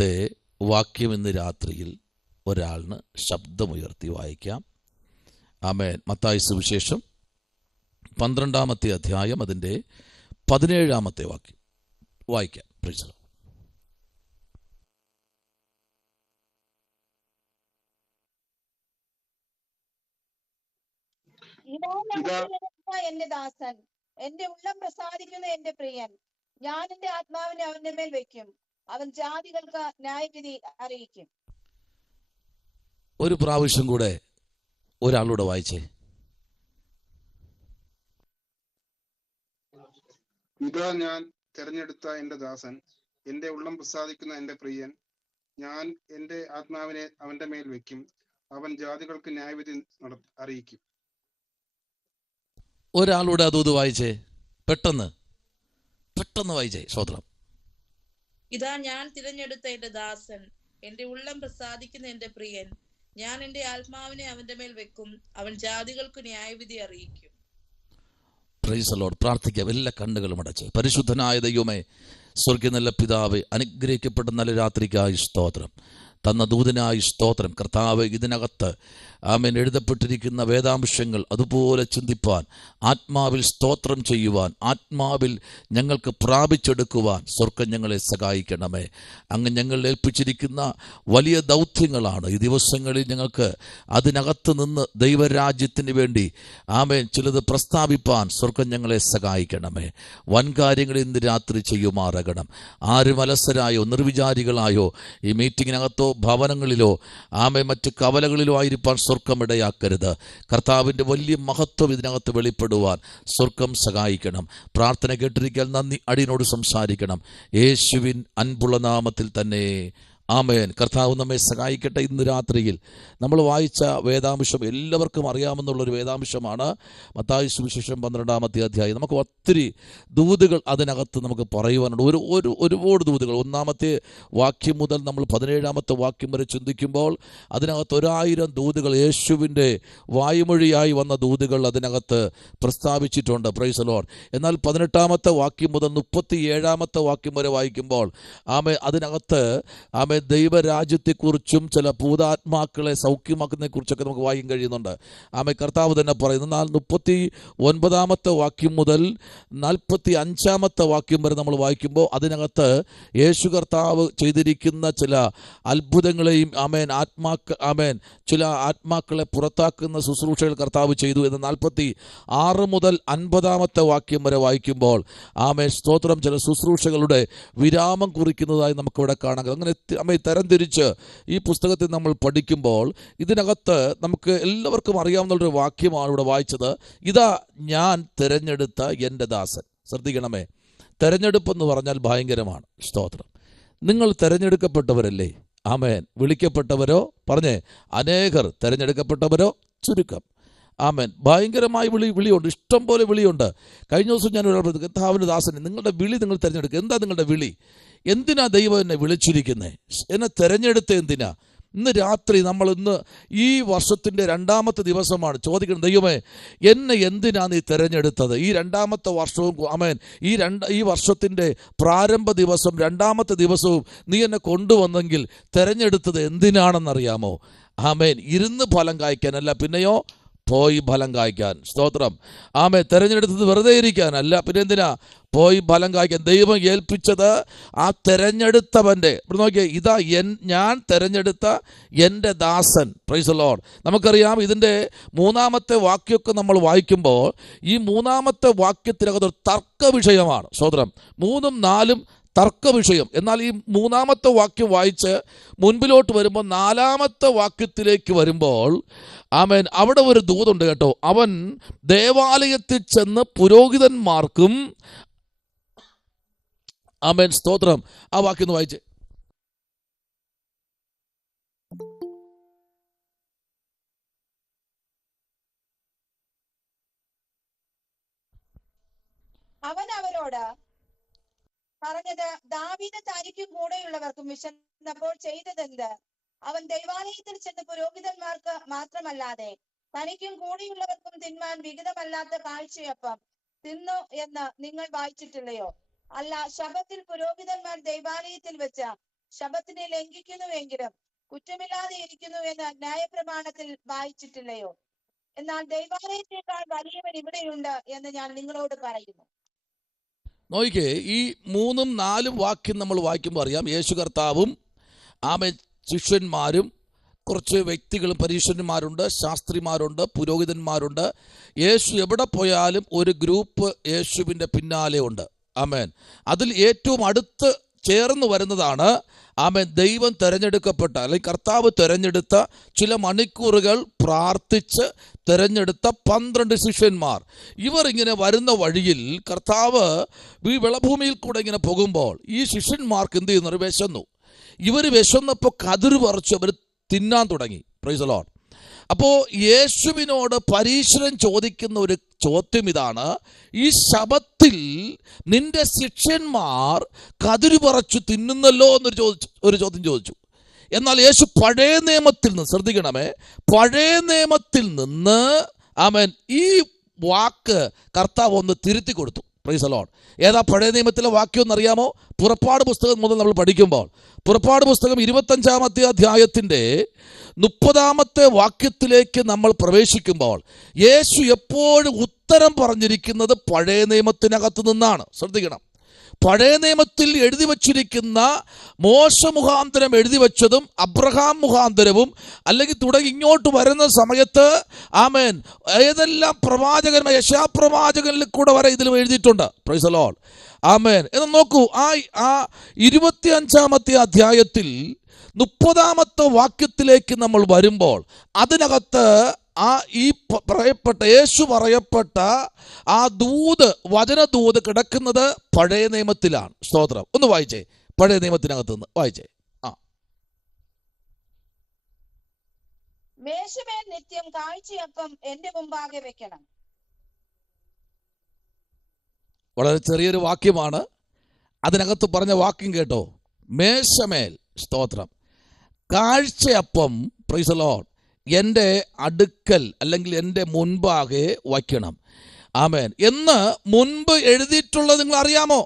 12 വാക്യം ഇന്ന് രാത്രിയിൽ ഒരാളിന് ശബ്ദമുയർത്തി വായിക്കാം. ആമേൻ. മത്തായി സുവിശേഷം 12 അധ്യായം അതിൻ്റെ 17 വാക്യം വായിക്കാം. Price the Lord. എന്റെ ദാസൻ, എന്റെ ഉള്ളം പ്രസാദിക്കുന്ന എന്റെ പ്രിയൻ, ഞാൻ എന്റെ ആത്മാവിനെ അവന്റെ മേൽ വെക്കും, അവൻ ജാതികൾക്ക് ന്യായവിധി അറിയിക്കും. ഒരു പ്രാവശ്യം കൂടെ ഒരാളൂടെ വായിച്ചേ. ഇതാ ഞാൻ തെരഞ്ഞെടുത്ത എന്റെ ദാസൻ, എന്റെ ഉള്ളം പ്രസാദിക്കുന്ന എന്റെ പ്രിയൻ, ഞാൻ എന്റെ ആത്മാവിനെ അവന്റെ മേൽ വെക്കും, അവൻ ജാതികൾക്ക് ന്യായവിധി അറിയിക്കും. ഒരാളൂടെ അത് വായിച്ചേ, പെട്ടെന്ന് വായിച്ചേ. സ്വതന്ത്രം. ഇതാ ഞാൻ തിരഞ്ഞെടുത്ത എന്റെ ദാസൻ, എന്റെ ഉള്ളം പ്രസാദിക്കുന്ന എന്റെ പ്രിയൻ, ഞാൻ എന്റെ ആത്മാവിനെ അവന്റെ മേൽ വെക്കും, അവൻ ജാതികൾക്ക് ന്യായവിധി അറിയിക്കും. Price the Lord. പ്രാർത്ഥിക്കാം. എല്ലാ കണ്ണുകളും അടച്ച്. പരിശുദ്ധനായ ദൈവമേ, സ്വർഗ്ഗീയ നല്ല പിതാവേ, അനുഗ്രഹിക്കപ്പെട്ട നല്ല രാത്രിക്കായി സ്തോത്രം. തന്ന ദൂതനായി സ്തോത്രം. കർത്താവ്, ഇതിനകത്ത് ആമേൻ എഴുതപ്പെട്ടിരിക്കുന്ന വേദാംശങ്ങൾ അതുപോലെ ചിന്തിപ്പാൻ, ആത്മാവിൽ സ്തോത്രം ചെയ്യുവാൻ, ആത്മാവിൽ ഞങ്ങൾക്ക് പ്രാപിച്ചെടുക്കുവാൻ സ്വർഗ്ഗം ഞങ്ങളെ സഹായിക്കണമേ. അങ്ങ് ഞങ്ങൾ ഏൽപ്പിച്ചിരിക്കുന്ന വലിയ ദൗത്യങ്ങളാണ് ഈ ദിവസങ്ങളിൽ. ഞങ്ങൾക്ക് അതിനകത്ത് നിന്ന് ദൈവരാജ്യത്തിന് വേണ്ടി ആമേൻ ചിലത് പ്രസ്താവിപ്പാൻ സ്വർഗ്ഗം ഞങ്ങളെ സഹായിക്കണമേ. വൻകാര്യങ്ങൾ ഇന്ന് രാത്രി ചെയ്യുമാറകണം. ആരും അലസരായോ നിർവിചാരികളായോ ഈ മീറ്റിങ്ങിനകത്തോ ഭവനങ്ങളിലോ ആമേ മറ്റ് കവലകളിലോ ആയിരിക്കാൻ സ്വർഗ്ഗം ഇടയാക്കരുത്. കർത്താവിൻ്റെ വലിയ മഹത്വം ഇതിനകത്ത് വെളിപ്പെടുവാൻ സ്വർഗ്ഗം സഹായിക്കണം. പ്രാർത്ഥന കേട്ടിരിക്കാൻ നന്ദി. അടിയനോട് സംസാരിക്കണം. യേശുവിൻ അൻപുള്ള നാമത്തിൽ തന്നെ ആമേൻ. കർത്താവ് നമ്മെ സഹായിക്കട്ടെ. ഇന്ന് രാത്രിയിൽ നമ്മൾ വായിച്ച വേദാംശം എല്ലാവർക്കും അറിയാമെന്നുള്ളൊരു വേദാംശമാണ്. മത്തായി സുവിശേഷം 12 അധ്യായം. നമുക്ക് ഒത്തിരി ദൂതുകൾ അതിനകത്ത് നമുക്ക് പറയുവാനുണ്ട്. ഒരുപാട് ദൂതുകൾ. 1 വാക്യം മുതൽ നമ്മൾ 17 വാക്യം വരെ ചിന്തിക്കുമ്പോൾ അതിനകത്ത് 1000 ദൂതുകൾ, യേശുവിൻ്റെ വായുമൊഴിയായി വന്ന ദൂതുകൾ അതിനകത്ത് പ്രസ്താവിച്ചിട്ടുണ്ട്. Price the Lord. എന്നാൽ 18 വാക്യം മുതൽ 37 വാക്യം വരെ വായിക്കുമ്പോൾ അതിനകത്ത് ദൈവരാജ്യത്തെക്കുറിച്ചും ചില ഭൂതാത്മാക്കളെ സൗഖ്യമാക്കുന്നതിനെ കുറിച്ചൊക്കെ നമുക്ക് വായിക്കാൻ കഴിയുന്നുണ്ട്. കർത്താവ് തന്നെ പറയുന്നു. എന്നാൽ 39 വാക്യം മുതൽ 45 വാക്യം വരെ നമ്മൾ വായിക്കുമ്പോൾ അതിനകത്ത് യേശു കർത്താവ് ചെയ്തിരിക്കുന്ന ചില അത്ഭുതങ്ങളെയും ചില ആത്മാക്കളെ പുറത്താക്കുന്ന ശുശ്രൂഷകൾ കർത്താവ് ചെയ്തു എന്ന് 46 മുതൽ 50 വാക്യം വരെ വായിക്കുമ്പോൾ സ്തോത്രം ചില ശുശ്രൂഷകളുടെ വിരാമം കുറിക്കുന്നതായി നമുക്കിവിടെ കാണാം. അങ്ങനെ തരംതിരിച്ച് ഈ പുസ്തകത്തിൽ നമ്മൾ പഠിക്കുമ്പോൾ ഇതിനകത്ത് നമുക്ക് എല്ലാവർക്കും അറിയാവുന്നൊരു വാക്യമാണ് ഇവിടെ വായിച്ചത്. ഇതാ ഞാൻ തിരഞ്ഞെടുത്ത എൻ്റെ ദാസൻ. ശ്രദ്ധിക്കണമേ, തിരഞ്ഞെടുപ്പെന്ന് പറഞ്ഞാൽ ഭയങ്കരമാണ്. സ്തോത്രം. നിങ്ങൾ തിരഞ്ഞെടുക്കപ്പെട്ടവരല്ലേ? ആമേൻ. വിളിക്കപ്പെട്ടവരോ പറഞ്ഞേ അനേകർ, തിരഞ്ഞെടുക്കപ്പെട്ടവരോ ചുരുക്കം. ആമേൻ. ഭയങ്കരമായ വിളിയുണ്ട്, ഇഷ്ടം പോലെ വിളിയുണ്ട്. കഴിഞ്ഞ ദിവസം ഞാൻ ഒരാൾ പറഞ്ഞു, കർത്താവിൻ്റെ ദാസനെ, നിങ്ങളുടെ വിളി നിങ്ങൾ തിരഞ്ഞെടുക്കുക. എന്താ നിങ്ങളുടെ വിളി? എന്തിനാ ദൈവം എന്നെ വിളിച്ചിരിക്കുന്നത്? എന്നെ തിരഞ്ഞെടുത്ത് എന്തിനാ? ഇന്ന് രാത്രി ഇന്ന് ഈ വർഷത്തിൻ്റെ 2ാമത്തെ ദിവസമാണ്. ചോദിക്കണം, ദൈവമേ എന്നെ എന്തിനാ നീ തിരഞ്ഞെടുത്തത്? ഈ 2ാമത്തെ വർഷവും ആമേൻ, ഈ വർഷത്തിൻ്റെ പ്രാരംഭ ദിവസം 2ാമത്തെ ദിവസവും നീ എന്നെ കൊണ്ടുവന്നെങ്കിൽ തിരഞ്ഞെടുത്തത് എന്തിനാണെന്നറിയാമോ? ആമേൻ. ഇരുന്ന് ഫലം കായ്ക്കാനല്ല, പിന്നെയോ പോയി ഫലം കായ്ക്കാൻ. സ്തോത്രം. തിരഞ്ഞെടുത്തത് വെറുതെ ഇരിക്കാനല്ല, പിന്നെ എന്തിനാ? പോയി ഫലം കായ്ക്കാൻ. ദൈവം ഏൽപ്പിച്ചത് ആ തിരഞ്ഞെടുത്തവൻ്റെ. നോക്കിയേ, ഇതാ ഞാൻ തിരഞ്ഞെടുത്ത എൻ്റെ ദാസൻ. Price the Lord. നമുക്കറിയാം ഇതിൻ്റെ 3ാമത്തെ വാക്യമൊക്കെ നമ്മൾ വായിക്കുമ്പോൾ ഈ 3ാമത്തെ വാക്യത്തിനകത്തൊരു തർക്ക വിഷയമാണ്. സ്തോത്രം. 3ഉം 4ഉം തർക്ക വിഷയം. എന്നാൽ ഈ 3ാമത്തെ വാക്യം വായിച്ച് മുൻപിലോട്ട് വരുമ്പോൾ 4ാമത്തെ വാക്യത്തിലേക്ക് വരുമ്പോൾ അവിടെ ഒരു ദൂതുണ്ട് കേട്ടോ. അവൻ ദേവാലയത്തിൽ ചെന്ന് പുരോഹിതന്മാർക്കും സ്തോത്രം. ആ വാക്യം ഒന്ന് വായിച്ചേ. അവൻ അവരോട് പറഞ്ഞത്, ദാവീദ് തനിക്കും കൂടെയുള്ളവർക്കും വിശന്നപ്പോൾ ചെയ്തതെന്ത്? അവൻ ദൈവാലയത്തിൽ ചെന്ന് പുരോഹിതന്മാർക്ക് മാത്രമല്ലാതെ തനിക്കും കൂടെയുള്ളവർക്കും തിന്മാൻ വിഹിതമല്ലാത്ത കാഴ്ചയപ്പം തിന്നു എന്ന് നിങ്ങൾ വായിച്ചിട്ടില്ലയോ? അല്ല, ശബ്ബത്തിൽ പുരോഹിതന്മാർ ദൈവാലയത്തിൽ വെച്ച് ശബത്തിനെ ലംഘിക്കുന്നുവെങ്കിലും കുറ്റമില്ലാതെ ഇരിക്കുന്നു എന്ന് ന്യായപ്രമാണത്തിൽ വായിച്ചിട്ടില്ലയോ? എന്നാൽ ദൈവാലയത്തെക്കാൾ വലിയവൻ ഇവിടെയുണ്ട് എന്ന് ഞാൻ നിങ്ങളോട് പറയുന്നു. നോക്കിക്കേ, ഈ 3, 4 വാക്യം നമ്മൾ വായിക്കുമ്പോൾ അറിയാം, യേശു കർത്താവും ശിഷ്യന്മാരും കുറച്ച് വ്യക്തികളും, പരീശന്മാരുണ്ട്, ശാസ്ത്രിമാരുണ്ട്, പുരോഹിതന്മാരുണ്ട്. യേശു എവിടെ പോയാലും ഒരു ഗ്രൂപ്പ് യേശുവിൻ്റെ പിന്നാലെ ഉണ്ട്. ആമേൻ. അതിൽ ഏറ്റവും അടുത്ത് ചേർന്ന് വരുന്നതാണ് ദൈവം തിരഞ്ഞെടുക്കപ്പെട്ട, അല്ലെങ്കിൽ കർത്താവ് തിരഞ്ഞെടുത്ത, ചില മണിക്കൂറുകൾ പ്രാർത്ഥിച്ച് തിരഞ്ഞെടുത്ത 12 ശിഷ്യന്മാർ. ഇവർ ഇങ്ങനെ വരുന്ന വഴിയിൽ കർത്താവ് ഈ വെളഭൂമിയിൽ കൂടെ ഇങ്ങനെ പോകുമ്പോൾ ഈ ശിഷ്യന്മാർക്ക് എന്ത് ചെയ്യുന്നു? വിശന്നു. ഇവർ വിശന്നപ്പോൾ കതിര് പറിച്ച് അവർ തിന്നാൻ തുടങ്ങി. Price the Lord. അപ്പോൾ യേശുവിനോട് പരീശരൻ ചോദിക്കുന്ന ഒരു ചോദ്യം ഇതാണ്: ഈ ശബത്തിൽ നിന്റെ ശിഷ്യന്മാർ കതിര് പറിച്ചു തിന്നുന്നല്ലോ എന്നൊരു ചോദ്യം ചോദിച്ചു. എന്നാൽ യേശു പഴയ നിയമത്തിൽ നിന്ന്, ശ്രദ്ധിക്കണമേ, പഴയ നിയമത്തിൽ നിന്ന് ഈ വാക്ക് കർത്താവ് ഒന്ന് തിരുത്തി കൊടുത്തു. Price the Lord. ഏതാ പഴയ നിയമത്തിലെ വാക്യം എന്നറിയാമോ? പുറപ്പാട് പുസ്തകം മുതൽ നമ്മൾ പഠിക്കുമ്പോൾ, പുറപ്പാട് പുസ്തകം 25-ാമത്തെ അധ്യായത്തിൻ്റെ 30-ാമത്തെ വാക്യത്തിലേക്ക് നമ്മൾ പ്രവേശിക്കുമ്പോൾ യേശു എപ്പോഴും ഉത്തരം പറഞ്ഞിരിക്കുന്നത് പഴയ നിയമത്തിനകത്ത് നിന്നാണ്. ശ്രദ്ധിക്കണം. പഴയ നിയമത്തിൽ എഴുതി വച്ചിരിക്കുന്ന, മോശ മുഖാന്തരം എഴുതി വച്ചതും അബ്രഹാം മുഖാന്തരവും അല്ലെങ്കിൽ തുടങ്ങി ഇങ്ങോട്ട് വരുന്ന സമയത്ത് ഏതെല്ലാം പ്രവാചകന്മാർ, യശയാപ്രവാചകനിൽ കൂടെ വരെ ഇതിൽ എഴുതിയിട്ടുണ്ട്. Praise the Lord. ആമേൻ. എന്ന് നോക്കൂ, ആ 25-ാമത്തെ അധ്യായത്തിൽ 30-ാമത്തെ വാക്യത്തിലേക്ക് നമ്മൾ വരുമ്പോൾ അതിനകത്ത് ഈ പറയപ്പെട്ട, യേശു പറയപ്പെട്ട ആ ദൂത്, വചനദൂത് കിടക്കുന്നത് പഴയ നിയമത്തിലാണ്. സ്തോത്രം. ഒന്ന് വായിച്ചേ, പഴയ നിയമത്തിനകത്ത് നിന്ന് വായിച്ചേ. മേശമേൽ നിത്യം കാഴ്ചയപ്പം എന്റെ മുമ്പാകെ വെക്കണം. വളരെ ചെറിയൊരു വാക്യമാണ്. അതിനകത്ത് പറഞ്ഞ വാക്യം കേട്ടോ, മേശമേൽ, സ്തോത്രം, കാഴ്ചയപ്പം, പ്രൈസ് ദി ലോർഡ്, എൻ്റെ അടുക്കൽ അല്ലെങ്കിൽ എൻ്റെ മുൻപാകെ വയ്ക്കണം. ആമേൻ എന്ന് മുൻപ് എഴുതിയിട്ടുള്ളത് നിങ്ങൾ അറിയാമോ?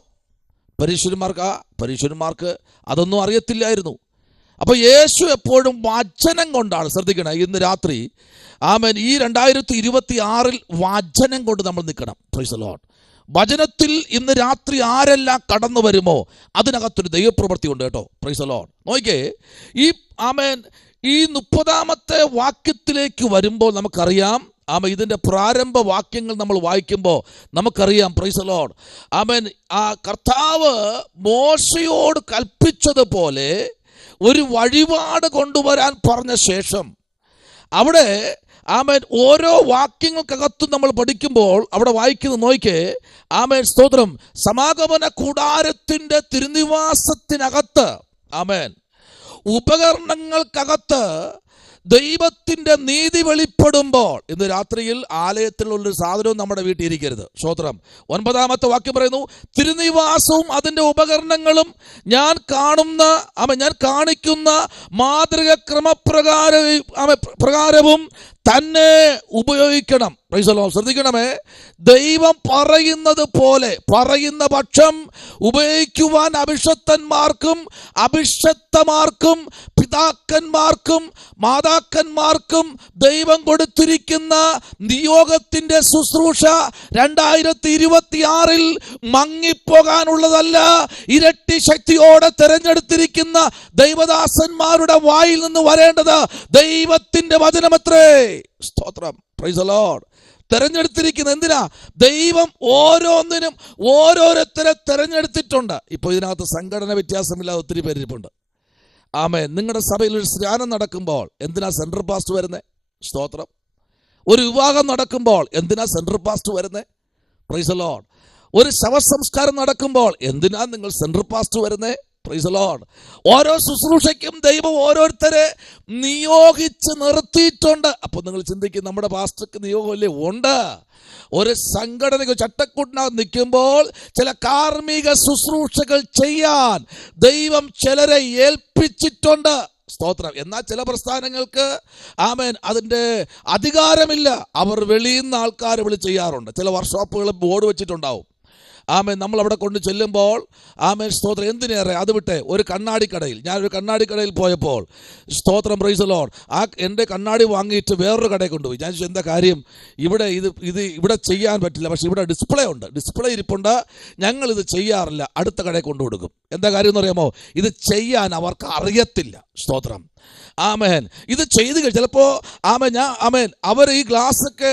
പരീശന്മാർക്ക് അതൊന്നും അറിയത്തില്ലായിരുന്നു. അപ്പോൾ യേശു എപ്പോഴും വചനം കൊണ്ടാണ്, ശ്രദ്ധിക്കണം, ഇന്ന് രാത്രി ഈ 2026 വചനം കൊണ്ട് നമ്മൾ നിൽക്കണം. Price the Lord. വചനത്തിൽ ഇന്ന് രാത്രി ആരെല്ലാം കടന്നു വരുമോ അതിനകത്തൊരു ദൈവപ്രവൃത്തി ഉണ്ട് കേട്ടോ. Price the Lord. നോക്കിക്കേ, ഈ 30-ാമത്തെ വാക്യത്തിലേക്ക് വരുമ്പോൾ നമുക്കറിയാം, ഇതിൻ്റെ പ്രാരംഭ വാക്യങ്ങൾ നമ്മൾ വായിക്കുമ്പോൾ നമുക്കറിയാം, പ്രൈസ് ദി ലോർഡ്, ആ കർത്താവ് മോശയോട് കൽപ്പിച്ചതുപോലെ ഒരു വഴിപാട് കൊണ്ടുവരാൻ പറഞ്ഞ ശേഷം അവിടെ ഓരോ വാക്യങ്ങൾക്കകത്തും നമ്മൾ പഠിക്കുമ്പോൾ അവിടെ വായിക്കുന്നത് നോക്കിക്കേ. സ്തോത്രം. സമാഗമന കൂടാരത്തിൻ്റെ തിരുനിവാസത്തിനകത്ത് ഉപകരണങ്ങൾക്കകത്ത് ദൈവത്തിൻ്റെ നീതി വെളിപ്പെടുമ്പോൾ, ഇന്ന് രാത്രിയിൽ ആലയത്തിലുള്ളൊരു സാധനവും നമ്മുടെ വീട്ടിൽ ഇരിക്കരുത്. സ്തോത്രം. 9-ാമത്തെ വാക്യം പറയുന്നു, തിരുനിവാസവും അതിൻ്റെ ഉപകരണങ്ങളും ഞാൻ കാണിക്കുന്ന മാതൃക ക്രമപ്രകാരവും തന്നെ ഉപയോഗിക്കണം. Price the Lord. ശ്രദ്ധിക്കണമേ, ദൈവം പറയുന്നത് പോലെ പറയുന്ന പക്ഷം ഉപയോഗിക്കുവാൻ അഭിഷക്തന്മാർക്കും അഭിഷക്തമാർക്കും പിതാക്കന്മാർക്കും മാതാക്കന്മാർക്കും ദൈവം കൊടുത്തിരിക്കുന്ന നിയോഗത്തിൻ്റെ ശുശ്രൂഷ 2026 മങ്ങിപ്പോകാനുള്ളതല്ല. ഇരട്ടി ശക്തിയോടെ തിരഞ്ഞെടുത്തിരിക്കുന്ന ദൈവദാസന്മാരുടെ വായിൽ നിന്ന് വരേണ്ടത് ദൈവത്തിൻ്റെ വചനമത്രേ. സ്തോത്രം. Praise the Lord. തെരഞ്ഞെടുത്തിരിക്കുന്ന എന്തിനാ? ദൈവം ഓരോന്നിനും ഓരോരുത്തരെ തെരഞ്ഞെടുത്തിട്ടുണ്ട്. ഇപ്പോൾ ഇതിനകത്ത് സംഘടന വ്യത്യാസമില്ലാതെ ഒത്തിരി പേരിപ്പുണ്ട്. നിങ്ങളുടെ സഭയിൽ ഒരു സ്നാനം നടക്കുമ്പോൾ എന്തിനാ സെൻട്രൽ പാസ്റ്റ് വരുന്നത്? സ്തോത്രം. ഒരു വിവാഹം നടക്കുമ്പോൾ എന്തിനാ സെൻട്രൽ പാസ്റ്റ് വരുന്നത്? Price the Lord. ഒരു ശവസംസ്കാരം നടക്കുമ്പോൾ എന്തിനാ നിങ്ങൾ സെൻട്രൽ പാസ്റ്റ് വരുന്നത്? Price the Lord. ഓരോ ശുശ്രൂഷയ്ക്കും ദൈവം ഓരോരുത്തരെ നിയോഗിച്ച് നിർത്തിയിട്ടുണ്ട്. അപ്പോൾ നിങ്ങൾ ചിന്തിക്കും, നമ്മുടെ പാസ്റ്റർക്ക് നിയോഗമല്ലേ? ഉണ്ട്. ഒരു സംഘടനയ്ക്ക് ചട്ടക്കൂട്ടിനകത്ത് നിൽക്കുമ്പോൾ ചില കാർമ്മിക ശുശ്രൂഷകൾ ചെയ്യാൻ ദൈവം ചിലരെ ഏൽപ്പിച്ചിട്ടുണ്ട്. സ്തോത്രം. എന്നാൽ ചില പ്രസ്ഥാനങ്ങൾക്ക് അതിൻ്റെ അധികാരമില്ല. അവർ വെളിയിൽ നിന്ന് ആൾക്കാരെ വിളിച്ച് ചെയ്യാറുണ്ട്. ചില വർക്ക്ഷോപ്പുകൾ ബോർഡ് വെച്ചിട്ടുണ്ടാവും, ആമേൻ നമ്മൾ അവിടെ കൊണ്ട് ചെല്ലുമ്പോൾ ആമേൻ സ്തോത്രം എന്തിനേറെ അത് വിട്ടെ ഒരു കണ്ണാടിക്കടയിൽ ഞാനൊരു കണ്ണാടിക്കടയിൽ പോയപ്പോൾ സ്തോത്രം പ്രൈസ് ദി ലോർഡ് എൻ്റെ കണ്ണാടി വാങ്ങിയിട്ട് വേറൊരു കടയിൽ കൊണ്ടുപോയി. ഞാൻ ചോദിച്ചു എന്താ കാര്യം? ഇവിടെ ഇവിടെ ചെയ്യാൻ പറ്റില്ല, പക്ഷെ ഇവിടെ ഡിസ്പ്ലേ ഉണ്ട്, ഡിസ്പ്ലേ ഇരിപ്പുണ്ട്, ഞങ്ങളിത് ചെയ്യാറില്ല, അടുത്ത കടയിൽ കൊണ്ടു കൊടുക്കും. എന്താ കാര്യം എന്ന് അറിയാമോ? ഇത് ചെയ്യാൻ അവർക്ക് അറിയത്തില്ല. സ്തോത്രം ആമേൻ. ഇത് ചെയ്ത് ചിലപ്പോൾ ആമേൻ അവർ ഈ ഗ്ലാസ്സൊക്കെ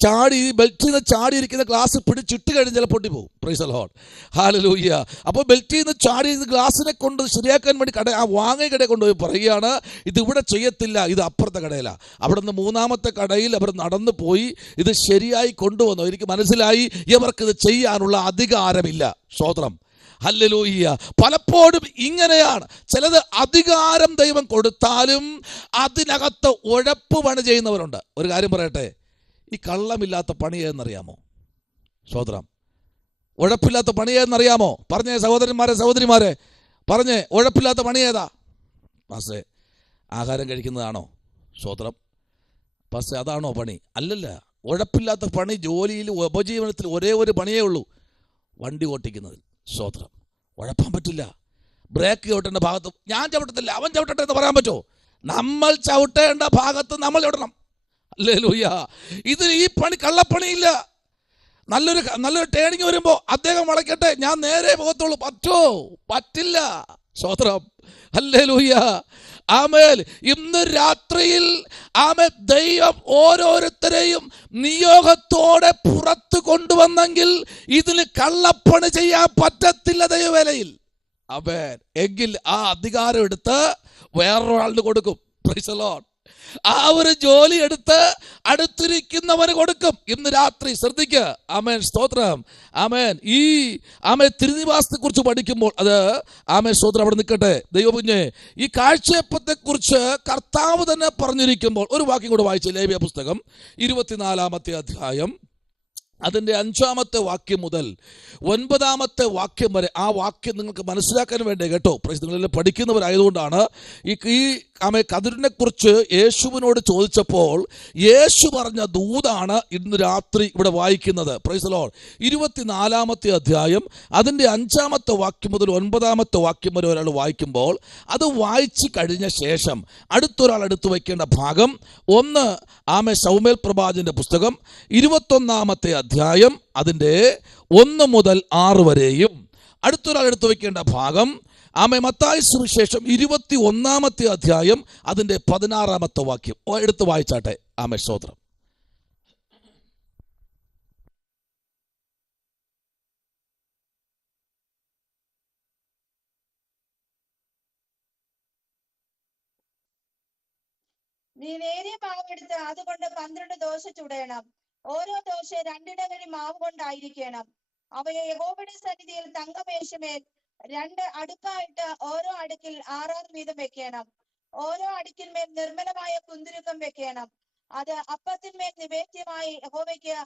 ചാടി ബെൽറ്റിൽ നിന്ന് ചാടിയിരിക്കുന്ന ഗ്ലാസ് പിടിച്ചിട്ട് കഴിഞ്ഞ് ചിലപ്പോൾ പൊട്ടിപ്പോകും. പ്രൈസ് ദി ലോർഡ്, ഹല്ലേലൂയ. അപ്പോൾ ബെൽറ്റിൽ നിന്ന് ചാടി ഗ്ലാസിനെ കൊണ്ട് ശരിയാക്കാൻ വേണ്ടി വാങ്ങിയ കടയിൽ കൊണ്ടുപോയി പറയുകയാണ് ഇതിവിടെ ചെയ്യത്തില്ല, ഇത് അപ്പുറത്തെ കടയിലാണ്. അവിടെ നിന്ന് മൂന്നാമത്തെ കടയിൽ അവർ നടന്നു പോയി ഇത് ശരിയായി കൊണ്ടുവന്നു. എനിക്ക് മനസ്സിലായി ഇവർക്കിത് ചെയ്യാനുള്ള അധികാരമില്ല. സ്തോത്രം, ഹല്ലേലൂയ. പലപ്പോഴും ഇങ്ങനെയാണ്, ചിലത് അധികാരം ദൈവം കൊടുത്താലും അതിനകത്ത് ഉഴപ്പ് പണി ചെയ്യുന്നവരുണ്ട്. ഒരു കാര്യം പറയട്ടെ, ഈ കള്ളമില്ലാത്ത പണി ഏതെന്നറിയാമോ? സ്തോത്രം, ഉഴപ്പില്ലാത്ത പണി ഏതെന്നറിയാമോ? പറഞ്ഞേ സഹോദരന്മാരെ സഹോദരിമാരെ, പറഞ്ഞേ ഉഴപ്പില്ലാത്ത പണി ഏതാ? പാസ്റ്റേ ആഹാരം കഴിക്കുന്നതാണോ? സ്തോത്രം, പാസ്റ്റേ അതാണോ പണി? അല്ലല്ല. ഉഴപ്പില്ലാത്ത പണി ജോലിയിൽ ഉപജീവനത്തിൽ ഒരേ ഒരു പണിയേ ഉള്ളൂ, വണ്ടി ഓട്ടിക്കുന്നതിൽ. സ്തോത്രം, ഉഴപ്പാൻ പറ്റില്ല. ബ്രേക്ക് ചവിട്ടേണ്ട ഭാഗത്ത് ഞാൻ ചവിട്ടത്തില്ല അവൻ ചവിട്ടട്ടെ എന്ന് പറയാൻ പറ്റുമോ? നമ്മൾ ചവിട്ടേണ്ട ഭാഗത്ത് നമ്മൾ ചവിട്ടണം. ഹല്ലേലൂയ. ഇത് ഈ പണി കള്ളപ്പണിയില്ല. നല്ലൊരു ടേണിങ് വരുമ്പോൾ അദ്ദേഹം വളയ്ക്കട്ടെ ഞാൻ നേരെ പോകത്തുള്ളൂ, പറ്റില്ല. സ്തോത്രം, ഹല്ലേലൂയ. ആമേൻ. ഇന്ന് രാത്രിയിൽ ആമേൻ ദൈവം ഓരോരുത്തരെയും നിയോഗത്തോടെ പുറത്തു കൊണ്ടുവന്നെങ്കിൽ ഇതിന് കള്ളപ്പണി ചെയ്യാൻ പറ്റത്തില്ല ദൈവവേലയിൽ. ആമേൻ. എങ്കിൽ ആ അധികാരം എടുത്ത് വേറൊരാളിന് കൊടുക്കും. Price the Lord. ആ ഒരു ജോലി എടുത്ത് അടുത്തിരിക്കുന്നവന് കൊടുക്കും. ഇന്ന് രാത്രി ശ്രദ്ധിക്കുക. ആമേൻ, സ്തോത്രം. ആമേൻ. ആമേൻ തിരുനിവാസത്തെ കുറിച്ച് പഠിക്കുമ്പോൾ അത് ആമേൻ സ്തോത്രം അവിടെ നിൽക്കട്ടെ. ദൈവകുഞ്ഞെ, ഈ കാഴ്ചയപ്പത്തെ കുറിച്ച് കർത്താവ് തന്നെ പറഞ്ഞിരിക്കുമ്പോൾ ഒരു വാക്യം കൂടെ വായിച്ചു. ലേവ്യ പുസ്തകം 24-ാമത്തെ അധ്യായം അതിൻ്റെ 5-ാമത്തെ വാക്യം മുതൽ 9-ാമത്തെ വാക്യം വരെ. ആ വാക്യം നിങ്ങൾക്ക് മനസ്സിലാക്കാൻ വേണ്ടി കേട്ടോ, നിങ്ങളെല്ലാം പഠിക്കുന്നവരായതുകൊണ്ടാണ്. ഈ കതിരിനെ കുറിച്ച് യേശുവിനോട് ചോദിച്ചപ്പോൾ യേശു പറഞ്ഞ ദൂതാണ് ഇന്ന് രാത്രി ഇവിടെ വായിക്കുന്നത്. Price the Lord. 24-ാമത്തെ അധ്യായം അതിൻ്റെ 5-ാമത്തെ വാക്യം മുതൽ 9-ാമത്തെ വാക്യം വരെ ഒരാൾ വായിക്കുമ്പോൾ അത് വായിച്ചു കഴിഞ്ഞ ശേഷം അടുത്തൊരാൾ എടുത്തു വയ്ക്കേണ്ട ഭാഗം ഒന്ന് ശൗമേൽ പ്രവാചകന്റെ പുസ്തകം 21-ാമത്തെ അധ്യായം അതിൻ്റെ 1 മുതൽ 6 വരെയും അടുത്തൊരാൾ എടുത്തു വയ്ക്കേണ്ട ഭാഗം മത്തായി സുവിശേഷം 21-ാമത്തെ അധ്യായം അതിൻ്റെ 16-ാമത്തെ വാക്യം എടുത്ത് വായിച്ചാട്ടെ. സ്തോത്രം. നീ നേരിയ മാവെടുത്ത് അതുകൊണ്ട് 12 ദോശ ചുടയണം. ഓരോ ദോശ 2 ഇടങ്ങഴി മാവ് കൊണ്ടായിരിക്കണം. അവയെ യഹോവയുടെ സന്നിധിയിൽ തങ്കമേശമേൽ 2 അടുക്കായിട്ട് ഓരോ അടുക്കിൽ 6 വീതം വെക്കണം. ഓരോ അടുക്കിന്മേൽ നിർമ്മലമായ കുന്തുരുക്കം വെക്കണം. അത് അപ്പത്തിന്മേൽ നിവേദ്യമായി യഹോവയ്ക്ക്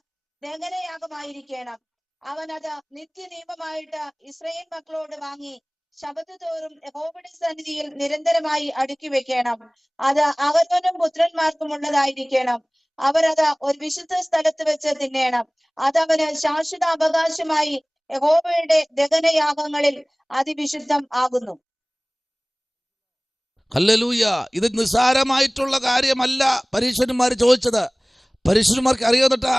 ദഹനയാഗമായിരിക്കണം. അവൻ അത് നിത്യനിയമമായിട്ട് ഇസ്രായേൽ മക്കളോട് വാങ്ങി ശബത്ത് തോറും യഹോവയുടെ സന്നിധിയിൽ നിരന്തരമായി അടുക്കി വെക്കണം. അത് അഹരോനും പുത്രന്മാർക്കും ഉള്ളതായിരിക്കണം. അവരത് ഒരു വിശുദ്ധ സ്ഥലത്ത് വെച്ച് തിന്നേണം. അതവന് ശാശ്വത അവകാശമായി യഹോവയുടെ ദഹനയാഗങ്ങളിൽ അതിവിശുദ്ധം ആകുന്നു. ഹല്ലേലൂയ. ഇത് നിസ്സാരമായിട്ടുള്ള കാര്യമല്ല പരീക്ഷന്മാർ ചോദിച്ചത്. പരീക്ഷന്മാർക്ക്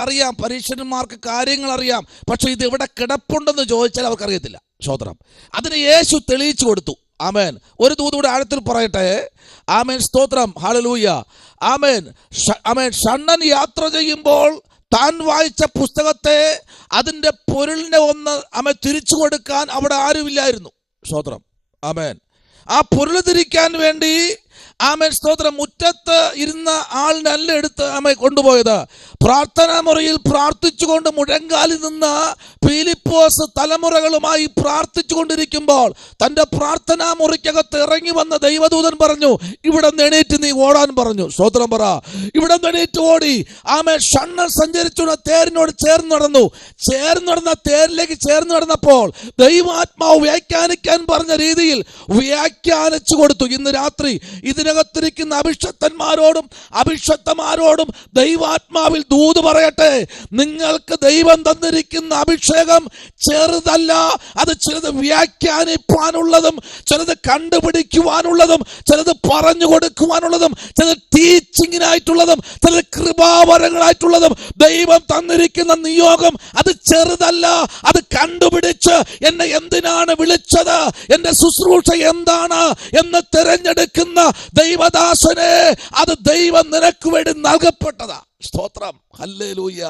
അറിയാം, പരീക്ഷന്മാർക്ക് കാര്യങ്ങൾ അറിയാം. പക്ഷെ ഇത് എവിടെ കിടപ്പുണ്ടെന്ന് ചോദിച്ചാൽ അവർക്കറിയത്തില്ല. സ്തോത്രം. അതിന് യേശു തെളിയിച്ചു കൊടുത്തു. ആമേൻ. ഒരു ദൂതൂടെ ആഴത്തിൽ പറയട്ടെ. ആമേൻ, സ്തോത്രം, ഹല്ലേലൂയ. ആമേൻ. ഷണ്ണൻ യാത്ര ചെയ്യുമ്പോൾ താൻ വായിച്ച പുസ്തകത്തെ അതിൻ്റെ പൊരുളിനെ ഒന്ന് തിരിച്ചു കൊടുക്കാൻ അവിടെ ആരുമില്ലായിരുന്നു. സ്തോത്രം. ആമേൻ. ആ പൊരുൾ തിരിക്കാൻ വേണ്ടി ആമേൻ, സ്തോത്രം, മുറ്റത്ത് ഇരുന്ന ആളിനല്ല എടുത്ത് കൊണ്ടുപോയത്. പ്രാർത്ഥനാ മുറിയിൽ പ്രാർത്ഥിച്ചുകൊണ്ട് മുഴങ്കാലിൽ നിന്ന് ഫിലിപ്പോസ് തലമുറകളുമായി പ്രാർത്ഥിച്ചു കൊണ്ടിരിക്കുമ്പോൾ തൻ്റെ പ്രാർത്ഥനാ മുറിക്കകത്ത് ഇറങ്ങി വന്ന ദൈവദൂതൻ പറഞ്ഞു, ഇവിടെ എണീറ്റ് നീ ഓടാൻ പറഞ്ഞു. സ്തോത്രം പറ. ഇവിടെ എണീറ്റ് ഓടി. ഷണ്ണൻ സഞ്ചരിച്ചുള്ള തേരിനോട് ചേർന്ന് നടന്ന തേരിലേക്ക് ചേർന്ന് നടന്നപ്പോൾ ദൈവാത്മാവ് വ്യാഖ്യാനിക്കാൻ പറഞ്ഞ രീതിയിൽ വ്യാഖ്യാനിച്ചു കൊടുത്തു. ഇന്ന് രാത്രി ഇതിന് ഇതിനകത്തിരിക്കുന്ന അഭിഷക്തന്മാരോടും അഭിഷക്തമാരോടും ദൈവാത്മാവിൽ ദൂത് പറയട്ടെ, നിങ്ങൾക്ക് ദൈവം തന്നിരിക്കുന്ന അഭിഷേകം ചെറുതല്ല. അത് ചിലത് വ്യാഖ്യാനിപ്പാനുള്ളതും ചിലത് കണ്ടുപിടിക്കുവാനുള്ളതും ചിലത് പറഞ്ഞു കൊടുക്കുവാനുള്ളതും ചിലത് ടീച്ചിങ്ങിനായിട്ടുള്ളതും ചിലത് കൃപാവരങ്ങളായിട്ടുള്ളതും ദൈവം തന്നിരിക്കുന്ന നിയോഗം അത് ചെറുതല്ല. അത് കണ്ടുപിടിച്ച് എന്നെ എന്തിനാണ് വിളിച്ചത്, എന്റെ ശുശ്രൂഷ എന്താണ് എന്ന് തിരഞ്ഞെടുക്കുന്ന ദൈവദാസനെ, അത് ദൈവം നിനക്ക് വേണ്ടി നൽകപ്പെട്ടതാ. സ്തോത്രം, ഹല്ലേലൂയ.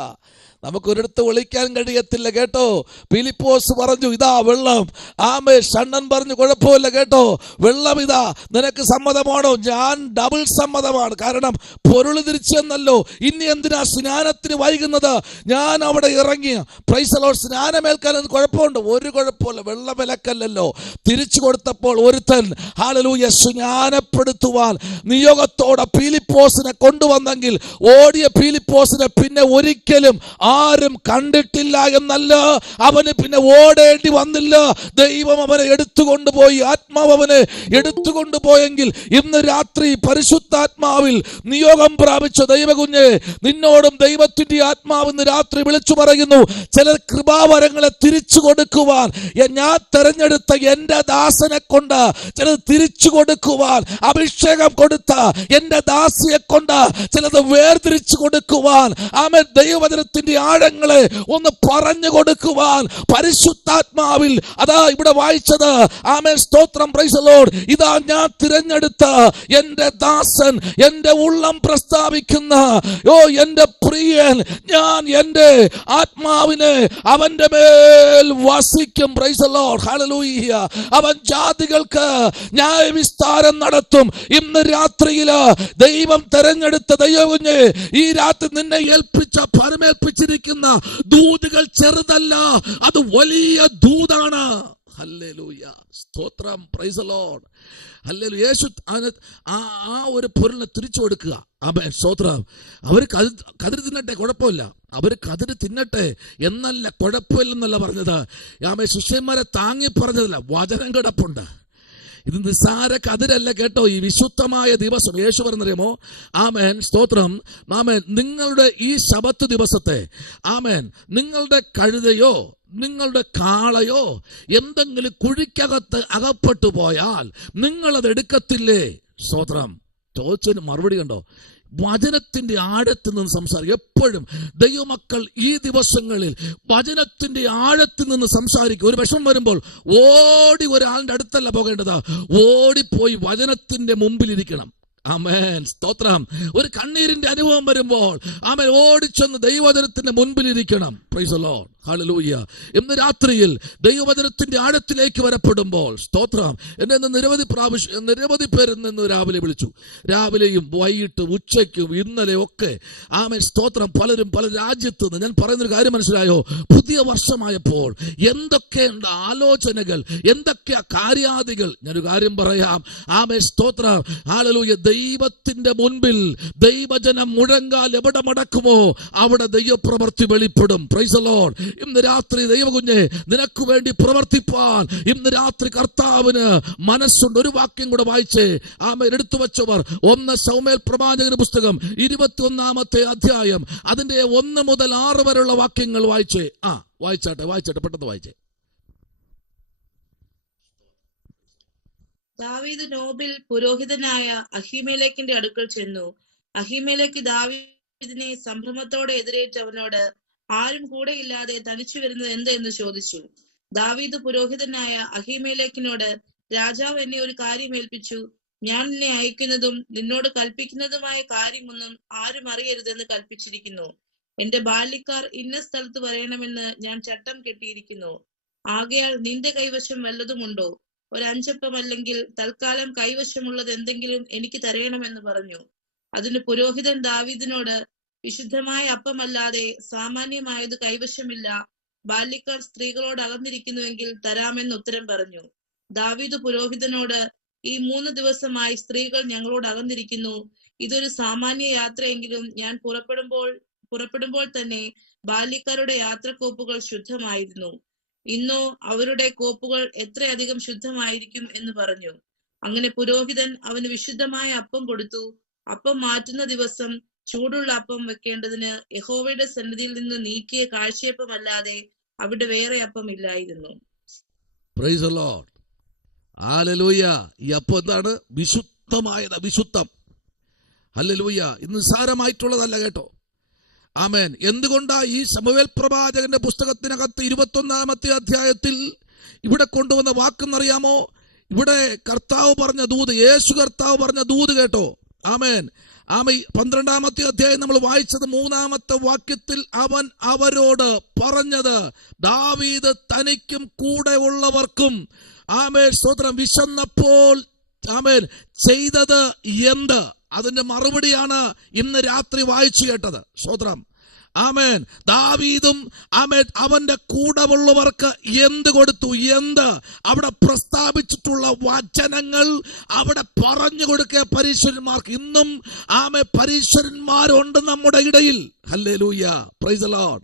നമുക്കൊരിടത്ത് വിളിക്കാൻ കഴിയത്തില്ല കേട്ടോ. ഫിലിപ്പോസ് പറഞ്ഞു ഇതാ വെള്ളം. ആമേ. ഷണ്ണൻ പറഞ്ഞു കുഴപ്പമില്ല കേട്ടോ, വെള്ളം ഇതാ, നിനക്ക് സമ്മതമാണോ? ഞാൻ ഡബിൾ സമ്മതമാണ്. കാരണം പൊരുൾ തിരിച്ചെന്നല്ലോ, ഇനി എന്തിനാ സ്നാനത്തിന് വൈകുന്നത്? ഞാൻ അവിടെ ഇറങ്ങി പ്രൈസ് ദി ലോർഡ് സ്നാനമേൽക്കാൻ കുഴപ്പമുണ്ട്? ഒരു കുഴപ്പമില്ല, വെള്ളം വിലക്കല്ലല്ലോ. തിരിച്ചു കൊടുത്തപ്പോൾ ഒരുത്തൻ ഹല്ലേലൂയ സ്നാനപ്പെടുത്തുവാൻ നിയോഗത്തോടെ ഫിലിപ്പോസിനെ കൊണ്ടുവന്നെങ്കിൽ ഓടിയ ഫിലിപ്പോസിനെ പിന്നെ ഒരിക്കലും ആരും കണ്ടിട്ടില്ല എന്നല്ല, അവന് പിന്നെ ഓടേണ്ടി വന്നില്ല. ദൈവം അവനെ എടുത്തുകൊണ്ടുപോയി, ആത്മാവ് അവനെ എടുത്തുകൊണ്ടുപോയെങ്കിൽ ഇന്ന് രാത്രി പരിശുദ്ധാത്മാവിൽ നിയോഗം പ്രാപിച്ച ദൈവകുഞ്ഞെ, നിന്നോടും ദൈവത്തിന്റെ ആത്മാവ് ഇന്ന് രാത്രി വിളിച്ചു പറയുന്നു, ചില കൃപാവരങ്ങളെ തിരിച്ചു കൊടുക്കുവാൻ ഞാൻ തെരഞ്ഞെടുത്ത എന്റെ ദാസനെ കൊണ്ട് ചിലത് തിരിച്ചു കൊടുക്കുവാൻ, അഭിഷേകം കൊടുത്ത എന്റെ ദാസിയെ കൊണ്ട് ചിലത് വേർതിരിച്ചു കൊടുക്കുവാൻ, ആമേൻ, ദൈവവചനത്തിന്റെ ആഴങ്ങളെ ഒന്ന് പറഞ്ഞു കൊടുക്കുവാൻ പരിശുദ്ധാത്മാവിൽ, അതാ ഇവിടെ വായിച്ചത്, ആമേൻ, സ്തോത്രം, പ്രൈസ് ദി ലോർഡ്. ഇതാ ഞാൻ തിരഞ്ഞെടുത്ത എന്റെ ദാസൻ, എന്റെ ഉള്ളം പ്രസ്താവിക്കുന്ന എന്റെ പ്രിയൻ, ഞാൻ എന്റെ ആത്മാവിനെ അവന്റെ മേൽ വസിക്കും. പ്രൈസ് ദി ലോർഡ്, ഹല്ലേലൂയ. അവൻ ജാതികൾക്ക് ന്യായവിസ്താരം നടത്തും. ഇന്ന് രാത്രിയില് ദൈവം തെരഞ്ഞെടുത്ത ദൈവകുഞ്ഞെ, ഈ രാത്രി നിന്നെ പരമേൽപ്പിച്ചിരിക്കുന്ന ദൂതുകൾ ചെറുതല്ല, അത് വലിയ ദൂതാണ്. ഹല്ലേലൂയ, സ്തോത്രം, പ്രൈസ് ദി ലോർഡ്, ഹല്ലേലൂയ. യേശു ആ ഒരു പൊരുളിനെ തിരിച്ചു കൊടുക്കുക. ആമേൻ, സ്തോത്രം. അവർ കതിര് തിന്നട്ടെ, കുഴപ്പമില്ല, അവർ കതിര് തിന്നട്ടെ എന്നല്ല, കുഴപ്പമില്ലെന്നല്ല പറഞ്ഞത്. ആമേൻ, ശിഷ്യന്മാരെ താങ്ങി പറഞ്ഞതല്ല, വചനം കിടപ്പുണ്ട്. ഇത് നിസ്സാര കതിരല്ല കേട്ടോ. ഈ വിശുദ്ധമായ ദിവസം യേശു പറഞ്ഞറിയാമോ? ആമേൻ, സ്തോത്രം, ആമേൻ, നിങ്ങളുടെ ഈ ശബത്ത് ദിവസത്തെ, ആമേൻ, നിങ്ങളുടെ കഴുതയോ നിങ്ങളുടെ കാളയോ എന്തെങ്കിലും കുഴിക്കകത്ത് അകപ്പെട്ടു പോയാൽ നിങ്ങളത് എടുക്കത്തില്ലേ? സ്തോത്രം. ചോദിച്ചതിന് മറുപടി കണ്ടോ? വചനത്തിന്റെ ആഴത്തിൽ നിന്ന് സംസാരിക്കും. എപ്പോഴും ദൈവമക്കൾ ഈ ദിവസങ്ങളിൽ വചനത്തിന്റെ ആഴത്തിൽ നിന്ന് സംസാരിക്കും. ഒരു വിഷമം വരുമ്പോൾ ഓടി ഒരാളുടെ അടുത്തല്ല പോകേണ്ടത്, ഓടിപ്പോയി വചനത്തിന്റെ മുമ്പിലിരിക്കണം. ആമേൻ, സ്തോത്രം. ഒരു കണ്ണീരിന്റെ അനുഭവം വരുമ്പോൾ ആമേൻ ഓടിച്ചെന്ന് ദൈവവചനത്തിന്റെ മുൻപിലിരിക്കണം. പ്രൈസ് ദി ലോർഡ്, ഹല്ലേലൂയ. ഇന്ന് രാത്രിയിൽ ദൈവവചനത്തിന്റെ ആഴത്തിലേക്ക് വരപ്പെടുമ്പോൾ, സ്തോത്രം, എന്നെ നിരവധി പേരിൽ നിന്ന് രാവിലെ വിളിച്ചു. രാവിലെയും വൈകിട്ടും ഉച്ചയ്ക്കും ഇന്നലെ ഒക്കെ, ആമേൻ, സ്തോത്രം, പലരും പല രാജ്യത്ത് നിന്ന്. ഞാൻ പറയുന്നൊരു കാര്യം മനസ്സിലായോ? പുതിയ വർഷമായപ്പോൾ എന്തൊക്കെയുണ്ട് ആലോചനകൾ, എന്തൊക്കെയാ കാര്യാദികൾ. ഞാനൊരു കാര്യം പറയാം, ആമേൻ, സ്തോത്രം, ഹല്ലേലൂയ. ദൈവത്തിന്റെ മുൻപിൽ ദൈവജനം മുഴങ്കാൽ എവിടെ മടക്കുമോ അവിടെ ദൈവപ്രവൃത്തി വെളിപ്പെടും. Praise the Lord. ഇന്ന് രാത്രി ദൈവകുഞ്ഞെ, നിനക്ക് വേണ്ടി പ്രവർത്തിപ്പാൻ ഇന്ന് രാത്രി കർത്താവിന് മനസ്സുണ്ട്. ഒരു വാക്യം കൂടെ വായിച്ചേ. ആമേൻ, എടുത്തു വെച്ചവർ 1 ശമൂവേൽ പ്രവാചകന്റെ പുസ്തകം 21-ാമത്തെ അധ്യായം അതിന്റെ 1 മുതൽ 6 വരെയുള്ള വാക്യങ്ങൾ വായിച്ചേ. വായിച്ചാട്ടെ, പെട്ടെന്ന് വായിച്ചേ. ദാവീദ് നോബിൽ പുരോഹിതനായ അഹീമേലെക്കിന്റെ അടുക്കൽ ചെന്നു. അഹീമേലെക്ക് ദാവീദിനെ സംഭ്രമത്തോടെ എതിരേറ്റ് അവനോട്, ആരും കൂടെയില്ലാതെ തനിച്ചു വരുന്നത് എന്ത് എന്ന് ചോദിച്ചു. ദാവീദ് പുരോഹിതനായ അഹീമേലെക്കിനോട്, രാജാവ് എന്നെ ഒരു കാര്യം ഏൽപ്പിച്ചു. ഞാൻ നിന്നെ അയക്കുന്നതും നിന്നോട് കൽപ്പിക്കുന്നതുമായ കാര്യമൊന്നും ആരും അറിയരുതെന്ന് കൽപ്പിച്ചിരിക്കുന്നു. എന്റെ ബാല്യക്കാർ ഇന്ന സ്ഥലത്ത് പറയണമെന്ന് ഞാൻ ചട്ടം കെട്ടിയിരിക്കുന്നു. ആകയാൽ നിന്റെ കൈവശം വല്ലതുമുണ്ടോ? 1 അഞ്ചപ്പം അല്ലെങ്കിൽ തൽക്കാലം കൈവശമുള്ളത് എന്തെങ്കിലും എനിക്ക് തരയണമെന്ന് പറഞ്ഞു. അതിന് പുരോഹിതൻ ദാവീദിനോട്, വിശുദ്ധമായ അപ്പമല്ലാതെ സാമാന്യമായത് കൈവശമില്ല. ബാല്യക്കാർ സ്ത്രീകളോട് അകന്നിരിക്കുന്നുവെങ്കിൽ തരാമെന്ന് ഉത്തരം പറഞ്ഞു. ദാവീദ് പുരോഹിതനോട്, ഈ 3 ദിവസമായി സ്ത്രീകൾ ഞങ്ങളോട് അകന്നിരിക്കുന്നു. ഇതൊരു സാമാന്യ യാത്രയെങ്കിലും ഞാൻ പുറപ്പെടുമ്പോൾ തന്നെ ബാല്യക്കാരുടെ യാത്രക്കോപ്പുകൾ ശുദ്ധമായിരുന്നു. ഇന്നോ അവരുടെ കോപ്പുകൾ എത്രയധികം ശുദ്ധമായിരിക്കും എന്ന് പറഞ്ഞു. അങ്ങനെ പുരോഹിതൻ അവന് വിശുദ്ധമായ അപ്പം കൊടുത്തു. അപ്പം മാറ്റുന്ന ദിവസം ചൂടുള്ള അപ്പം വെക്കേണ്ടതിന് യഹോവയുടെ സന്നിധിയിൽ നിന്ന് നീക്കിയ കാഴ്ചയപ്പമല്ലാതെ അവിടെ വേറെ അപ്പം ഇല്ലായിരുന്നു. Price the Lord. ഹല്ലേലൂയ. ഈ അപ്പം എന്താണ്? വിശുദ്ധമായത്, വിശുദ്ധം. ഹല്ലേലൂയ. ഇത് നിസ്സാരമായിട്ടുള്ളതല്ല കേട്ടോ. ആമേൻ. എന്തുകൊണ്ടാ ഈ ശമൂവേൽ പ്രവാചകന്റെ പുസ്തകത്തിനകത്ത് 21-ാമത്തെ അധ്യായത്തിൽ ഇവിടെ കൊണ്ടുവന്ന വാക്കെന്നറിയാമോ? ഇവിടെ കർത്താവ് പറഞ്ഞ ദൂത്, യേശു കർത്താവ് പറഞ്ഞ ദൂത് കേട്ടോ. ആമേൻ. 12-ാമത്തെ അധ്യായം നമ്മൾ വായിച്ചത് 3-ാമത്തെ വാക്യത്തിൽ അവൻ അവരോട് പറഞ്ഞത്, ദാവീദ് തനിക്കും കൂടെ ഉള്ളവർക്കും ആമേൻ സ്തോത്രം വിശന്നപ്പോൾ ആമേൻ ചെയ്തത് എന്ത്? അതിന്റെ മറുപടിയാണ് ഇന്ന് രാത്രി വായിച്ചു കേട്ടത്. സ്തോത്രം. ആമേൻ. ദാവീദും ആമേൻ അവന്റെ കൂടെ ഉള്ളവർക്ക് എന്ത് കൊടുത്തു? എന്ത്? അവിടെ പ്രസ്താവിച്ചിട്ടുള്ള വചനങ്ങൾ അവിടെ പറഞ്ഞു കൊടുക്കുക പരീശ്വരന്മാർക്ക്. ഇന്നും ആമേൻ പരീശ്വരന്മാരുണ്ട് നമ്മുടെ ഇടയിൽ. ഹല്ലേലൂയ. Praise the Lord.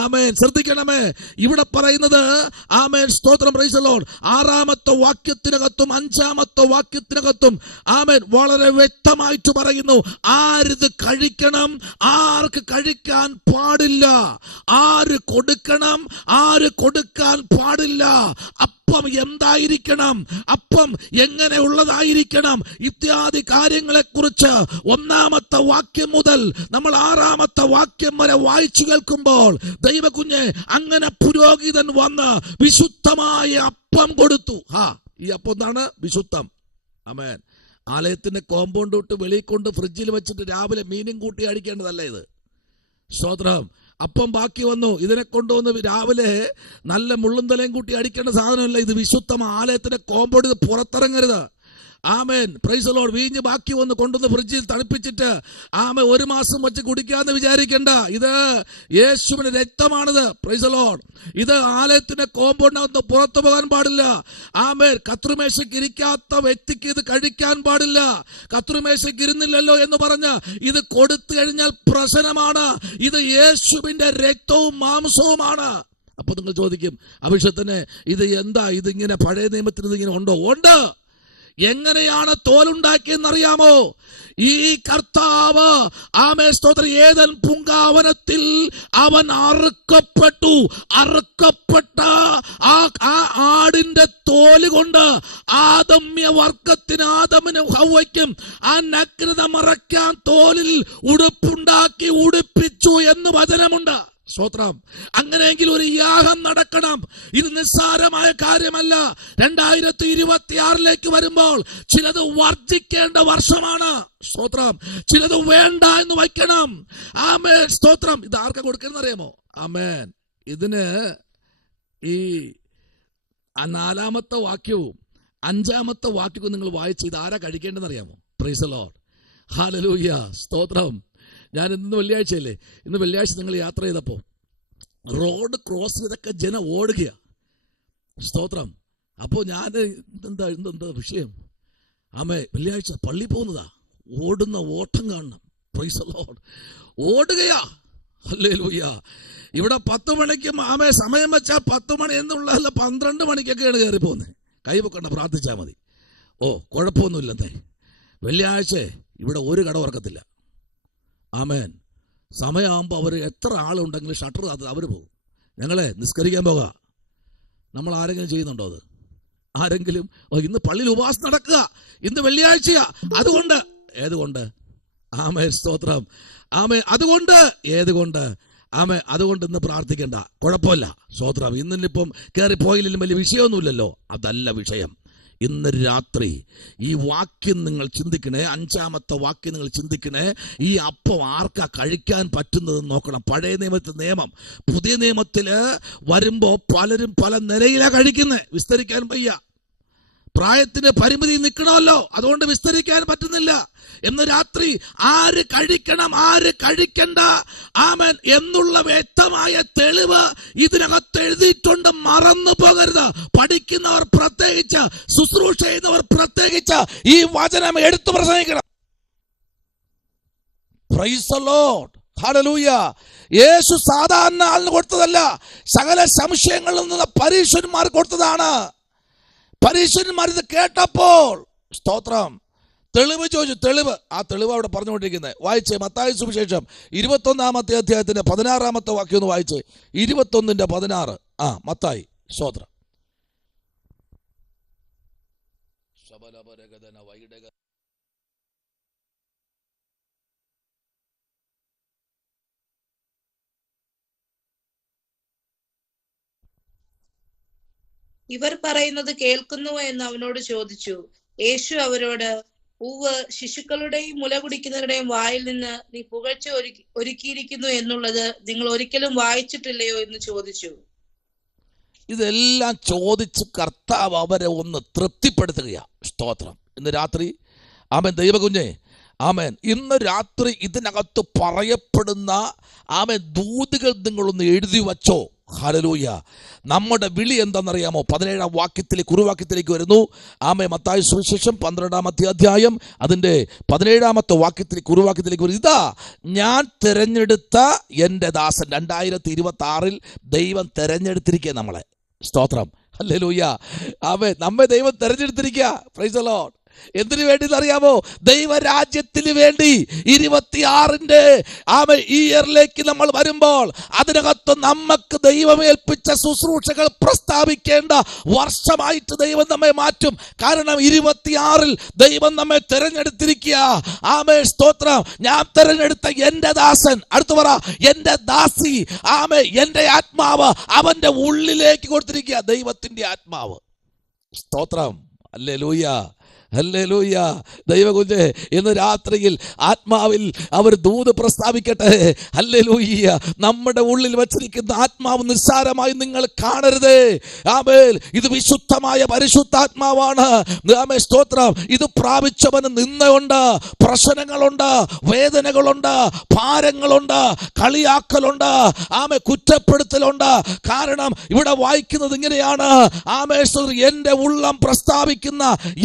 ആമേൻ. ശ്രദ്ധിക്കണമേ, ഇവിടെ പറയുന്നത് ആമേൻ സ്തോത്രം. Praise the Lord. 6-ാമത്തെ വാക്യത്തിനകത്തും 5-ാമത്തെ വാക്യത്തിനകത്തും ആമേൻ വളരെ വ്യക്തമായിട്ട് പറയുന്നു ആരിത് കഴിക്കണം, ആർക്ക് കഴിക്കാൻ പാടില്ല, ആര് കൊടുക്കണം, ആര് കൊടുക്കാൻ പാടില്ല, അപ്പം എന്തായിരിക്കണം, അപ്പം എങ്ങനെയുള്ളതായിരിക്കണം ഇത്യാദി കാര്യങ്ങളെ കുറിച്ച് 1-ാമത്തെ വാക്യം മുതൽ നമ്മൾ 6-ാമത്തെ വാക്യം വരെ വായിച്ചു കേൾക്കുമ്പോൾ ദൈവകുഞ്ഞെ അങ്ങനെ പുരോഹിതൻ വന്ന് വിശുദ്ധമായ അപ്പം കൊടുത്തു. ഈ അപ്പം എന്താണ്? വിശുദ്ധം. ആമേൻ. ആലയത്തിന്റെ കോമ്പൗണ്ട് വിട്ട് വെളിയിൽ കൊണ്ട് ഫ്രിഡ്ജിൽ വെച്ചിട്ട് രാവിലെ മീനും കൂട്ടി അടിക്കേണ്ടതല്ല ഇത്. സ്തോത്രം. അപ്പം ബാക്കി വന്നു, ഇതിനെ കൊണ്ടുവന്ന് രാവിലെ നല്ല മുള്ളും തലയും കൂട്ടി അടിക്കേണ്ട സാധനമല്ല ഇത്. വിശുദ്ധം. ആലയത്തിന്റെ കോമ്പൗണ്ട് പുറത്തിറങ്ങരുത്. ആമേൻ. Praise the Lord. വീഞ്ഞ് ബാക്കി വന്ന് കൊണ്ടുവന്ന് ഫ്രിഡ്ജിൽ തണുപ്പിച്ചിട്ട് ആമേൻ 1 മാസം വെച്ച് കുടിക്കാന്ന് വിചാരിക്കണ്ട. ഇത് യേശുവിന്റെ രക്തമാണിത്. Price the Lord. ഇത് ആലയത്തിന്റെ കോമ്പൗണ്ടിനകത്ത് പുറത്തു പോകാൻ പാടില്ല. ആമേൻ. കത്രിമേശയ്ക്ക് ഇരിക്കാത്ത വ്യക്തിക്ക് ഇത് കഴിക്കാൻ പാടില്ല. കത്രിമേശയ്ക്ക് ഇരുന്നില്ലല്ലോ എന്ന് പറഞ്ഞ് ഇത് കൊടുത്തു കഴിഞ്ഞാൽ പ്രശ്നമാണ്. ഇത് യേശുവിന്റെ രക്തവും മാംസവുമാണ്. അപ്പൊ നിങ്ങൾ ചോദിക്കും, അഭിഷേകത്തിന് ഇത് എന്താ, ഇതിങ്ങനെ പഴയ നിയമത്തിൽ ഇതിങ്ങനെ ഉണ്ടോ? ഉണ്ട്. എങ്ങനെയാണ് തോലുണ്ടാക്കിയെന്നറിയാമോ? ഈ കർത്താവ് ആമേൻ സ്തോത്രം ഏദൻ പൂങ്കാവനത്തിൽ അവൻ അറുക്കപ്പെട്ടു. അറുക്കപ്പെട്ട ആ ആടിന്റെ തോല് കൊണ്ട് ആദമ്യ വർഗത്തിന്, ആദമിനും ഹവ്വയ്ക്കും ആ നഗ്നത മറയ്ക്കാൻ തോലിൽ ഉടുപ്പുണ്ടാക്കി ഉടുപ്പിച്ചു എന്ന് വചനമുണ്ട്. സ്തോത്രം. അങ്ങനെയെങ്കിൽ ഒരു യാഗം നടക്കണം. ഇത് നിസ്സാരമായ കാര്യമല്ല. 2026 വരുമ്പോൾ ചിലത് വർജിക്കേണ്ട വർഷമാണ്. സ്തോത്രം. ചിലത് വേണ്ട എന്ന് വയ്ക്കണം. ആമേൻ സ്തോത്രം. ഇത് ആർക്കാ കൊടുക്കണം അറിയാമോ? ആമേൻ. ഇതിന് ഈ 4-ാമത്തെ വാക്യവും 5-ാമത്തെ വാക്യവും നിങ്ങൾ വായിച്ച് ഇത് ആരാ കഴിക്കേണ്ടതെന്ന് അറിയാമോ? Price the Lord. ഹല്ലേലൂയ. സ്തോത്രം. ഞാൻ ഇന്ന് വെള്ളിയാഴ്ചയല്ലേ, ഇന്ന് വെള്ളിയാഴ്ച നിങ്ങൾ യാത്ര ചെയ്തപ്പോൾ റോഡ് ക്രോസ് ചെയ്തൊക്കെ ജനം ഓടുകയാ. സ്തോത്രം. അപ്പോൾ ഞാൻ എന്താ വിഷയം? ആമേ വെള്ളിയാഴ്ച പള്ളി പോകുന്നതാ, ഓടുന്ന ഓട്ടം കാണണം. Praise the Lord. ഓടുകയാ. ഹല്ലേലൂയ. ഇവിടെ 10 മണിക്ക് ആമേ സമയം വെച്ചാൽ 10 മണി എന്നുള്ളതല്ല, 12 മണിക്കൊക്കെയാണ് കയറി പോകുന്നത്. കൈവെക്കണ്ട, പ്രാർത്ഥിച്ചാൽ മതി. കുഴപ്പമൊന്നുമില്ലെന്നേ. വെള്ളിയാഴ്ച ഇവിടെ ഒരു കട ഉറക്കത്തില്ല. ആമേൻ. സമയമാകുമ്പോൾ അവർ എത്ര ആളുണ്ടെങ്കിലും ഷട്ടർ അവർ പോകും. ഞങ്ങളെ നിസ്കരിക്കാൻ പോകാം. നമ്മൾ ആരെങ്കിലും ചെയ്യുന്നുണ്ടോ അത്? ആരെങ്കിലും ഇന്ന് പള്ളിയിൽ ഉപവാസം നടക്കുക, ഇന്ന് വെള്ളിയാഴ്ചയാ, അതുകൊണ്ട് ഏതുകൊണ്ട്? ആമേൻ സ്തോത്രം. ആമേൻ. അതുകൊണ്ട് ഏതുകൊണ്ട്? ആമേ അതുകൊണ്ട് ഇന്ന് പ്രാർത്ഥിക്കണ്ട, കുഴപ്പമില്ല. സ്തോത്രം. ഇന്നിപ്പം കയറി പോയില്ലെങ്കിലും വലിയ വിഷയമൊന്നുമില്ലല്ലോ. അതല്ല വിഷയം. ഇന്ന് രാത്രി ഈ വാക്യം നിങ്ങൾ ചിന്തിക്കണേ. 5-ാമത്തെ വാക്യം നിങ്ങൾ ചിന്തിക്കണേ. ഈ അപ്പം ആർക്കാ കഴിക്കാൻ പറ്റുന്നതെന്ന് നോക്കണം. പഴയ നിയമത്തിൽ നിയമം, പുതിയ നിയമത്തില് വരുമ്പോ പലരും പല നിലയിലാണ് കഴിക്കുന്നത്. വിസ്തരിക്കാൻ വയ്യ. പ്രായത്തിന്റെ പരിമിതി നിൽക്കണമല്ലോ, അതുകൊണ്ട് വിസ്തരിക്കാൻ പറ്റുന്നില്ല. ഇന്ന് രാത്രി ആര് കഴിക്കണം, ആര് കഴിക്കണ്ട, ആമേൻ എന്നുള്ള വ്യക്തമായ തെളിവ് ഇതിനകത്ത് എഴുതിയിട്ടുണ്ട്. മറന്നു പോകരുത്. പഠിക്കുന്നവർ പ്രത്യേകിച്ച്, ശുശ്രൂഷ ചെയ്യുന്നവർ പ്രത്യേകിച്ച് ഈ വചനം എടുത്തു പ്രസംഗിക്കണം. Praise the Lord. ഹല്ലേലൂയ. യേശു സാധാരണ ആളിന് കൊടുത്തതല്ല, സകല സംശയങ്ങളിൽ നിന്ന് പരീശന്മാർ കൊടുത്തതാണ്. പരീശന്മാർ ഇത് കേട്ടപ്പോൾ സ്തോത്രം. തെളിവ് ചോദിച്ചു, തെളിവ്. ആ തെളിവ് അവിടെ പറഞ്ഞുകൊണ്ടിരിക്കുന്നത് വായിച്ചേ. മത്തായി സുവിശേഷം 21-ാമത്തെ അധ്യായത്തിന്റെ 16-ാമത്തെ വാക്യം ഒന്ന് വായിച്ചേ. 21:16. മത്തായി. സ്തോത്രം. ഇവർ പറയുന്നത് കേൾക്കുന്നുവോ എന്ന് അവനോട് ചോദിച്ചു. യേശു അവരോട്, പൂവ് ശിശുക്കളുടെയും മുല കുടിക്കുന്നവരുടെയും വായിൽ നിന്ന് നീ പുകഴ്ച ഒരുക്കിയിരിക്കുന്നു എന്നുള്ളത് നിങ്ങൾ ഒരിക്കലും വായിച്ചിട്ടില്ലയോ എന്ന് ചോദിച്ചു. ഇതെല്ലാം ചോദിച്ച് കർത്താവ് അവരെ ഒന്ന് തൃപ്തിപ്പെടുത്തുകയാ. സ്തോത്രം. ഇന്ന് രാത്രി ആമേൻ ദൈവകുഞ്ഞേ, ആമേൻ, ഇന്ന് രാത്രി ഇതിനകത്ത് പറയപ്പെടുന്ന ആമേൻ ദൂതുകൾ നിങ്ങളൊന്ന് എഴുതി വച്ചോ. ഹല്ലേലൂയ. നമ്മുടെ വിളി എന്താണെന്നറിയാമോ? 17-ാം വാക്യത്തിലേക്ക് കുറുവാക്യത്തിലേക്ക് വരുന്നു. ആമേൻ. മത്തായി സുവിശേഷം 12-ാമത്തെ അധ്യായം അതിൻ്റെ 17-ാമത്തെ വാക്യത്തിലേക്ക് കുറുവാക്യത്തിലേക്ക് വരുന്നു. ഇതാ ഞാൻ തിരഞ്ഞെടുത്ത എൻ്റെ ദാസൻ. 2026 ദൈവം തിരഞ്ഞെടുത്തിരിക്കുക നമ്മളെ. സ്തോത്രം. ഹല്ലേലൂയ. ആമേൻ. നമ്മെ ദൈവം തിരഞ്ഞെടുത്തിരിക്കുക. Price the Lord. എന്തിനു വേണ്ടി അറിയാമോ? ദൈവരാജ്യത്തിന് വേണ്ടി. 26-ന്റെ ഈ ഇയറിലേക്ക് നമ്മൾ വരുമ്പോൾ അതിനകത്ത് നമുക്ക് ദൈവമേൽപ്പിച്ച ശുശ്രൂഷകൾ പ്രസ്താവിക്കേണ്ട വർഷമായിട്ട് ദൈവം നമ്മെ മാറ്റും. കാരണം 26-ൽ ദൈവം നമ്മെ തിരഞ്ഞെടുത്തിരിക്കുക. ആമേ. സ്തോത്രം. ഞാൻ തിരഞ്ഞെടുത്ത എൻ്റെ ദാസൻ, അടുത്ത് പറ, എൻ്റെ ദാസി, ആമേ, എൻ്റെ ആത്മാവ് അവന്റെ ഉള്ളിലേക്ക് കൊടുത്തിരിക്കുക. ദൈവത്തിന്റെ ആത്മാവ്. സ്തോത്രം. ഹല്ലേലൂയ. ഹല്ലേലൂയ. ദൈവകുഞ്ഞേ, ഇന്ന് രാത്രിയിൽ ആത്മാവിൽ അവർ ദൂത് പ്രസ്താവിക്കട്ടെ. ഹല്ലേലൂയ. നമ്മുടെ ഉള്ളിൽ വച്ചിരിക്കുന്ന ആത്മാവ് നിസ്സാരമായി നിങ്ങൾ കാണരുതേ. ആമേൻ. ഇത് വിശുദ്ധമായ പരിശുദ്ധാത്മാവാണ്. ആമേൻ. സ്തോത്രം. ഇത് പ്രാപിച്ചവന് നിന്ദയുണ്ട്, പ്രശ്നങ്ങളുണ്ട്, വേദനകളുണ്ട്, ഭാരങ്ങളുണ്ട്, കളിയാക്കലുണ്ട്, ആമേ, കുറ്റപ്പെടുത്തലുണ്ട്. കാരണം ഇവിടെ വായിക്കുന്നത് ഇങ്ങനെയാണ്. ആമേ. എൻ്റെ ഉള്ളം പ്രസ്താവിക്കുന്ന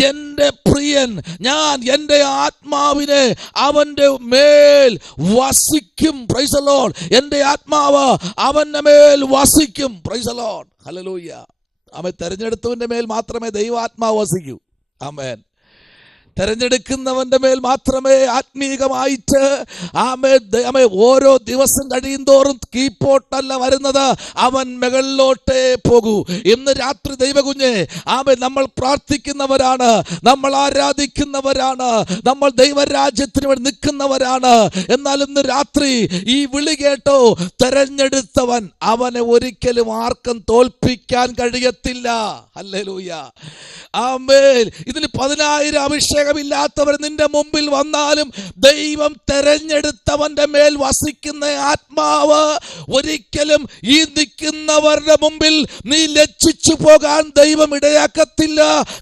എൻ്റെ പ്രിയൻ, ഞാൻ എൻ്റെ ആത്മാവിനെ അവന്റെ മേൽ വസിക്കും. Price the Lord. എൻ്റെ ആത്മാവ് അവന്റെ മേൽ വസിക്കും. Price the Lord. ഹല്ലേലൂയ. അവൻ തെരഞ്ഞെടുത്തവന്റെ മേൽ മാത്രമേ ദൈവാത്മാവ് വസിക്കൂ. ആമേൻ. തെരഞ്ഞെടുക്കുന്നവന്റെ മേൽ മാത്രമേ ആത്മീകമായിട്ട് ആമേ ഓരോ ദിവസം കഴിയും തോറും കീപ്പോട്ടല്ല വരുന്നത്, അവൻ മുകളിലോട്ടേ പോകൂ. ഇന്ന് രാത്രി ദൈവകുഞ്ഞെ, ആമേ, നമ്മൾ പ്രാർത്ഥിക്കുന്നവരാണ്, നമ്മൾ ആരാധിക്കുന്നവരാണ്, നമ്മൾ ദൈവരാജ്യത്തിന് വേണ്ടി നിൽക്കുന്നവരാണ്. എന്നാൽ ഇന്ന് രാത്രി ഈ വിളി കേട്ടോ, തെരഞ്ഞെടുത്തവൻ അവനെ ഒരിക്കലും ആർക്കും തോൽപ്പിക്കാൻ കഴിയത്തില്ല. ഹല്ലേലൂയ. ആമേൻ. ഇതിന് 10,000 അഭിഷേകമില്ലാത്തവർ നിന്റെ മുമ്പിൽ വന്നാലും ദൈവം തെരഞ്ഞെടുത്തവന്റെ മേൽ വസിക്കുന്ന ആത്മാവ് ഒരിക്കലും ഈ നിൽക്കുന്നവരുടെ മുമ്പിൽ നീ ലജ്ജിച്ചു പോകാൻ ദൈവം ഇടയാക്കത്തില്ല.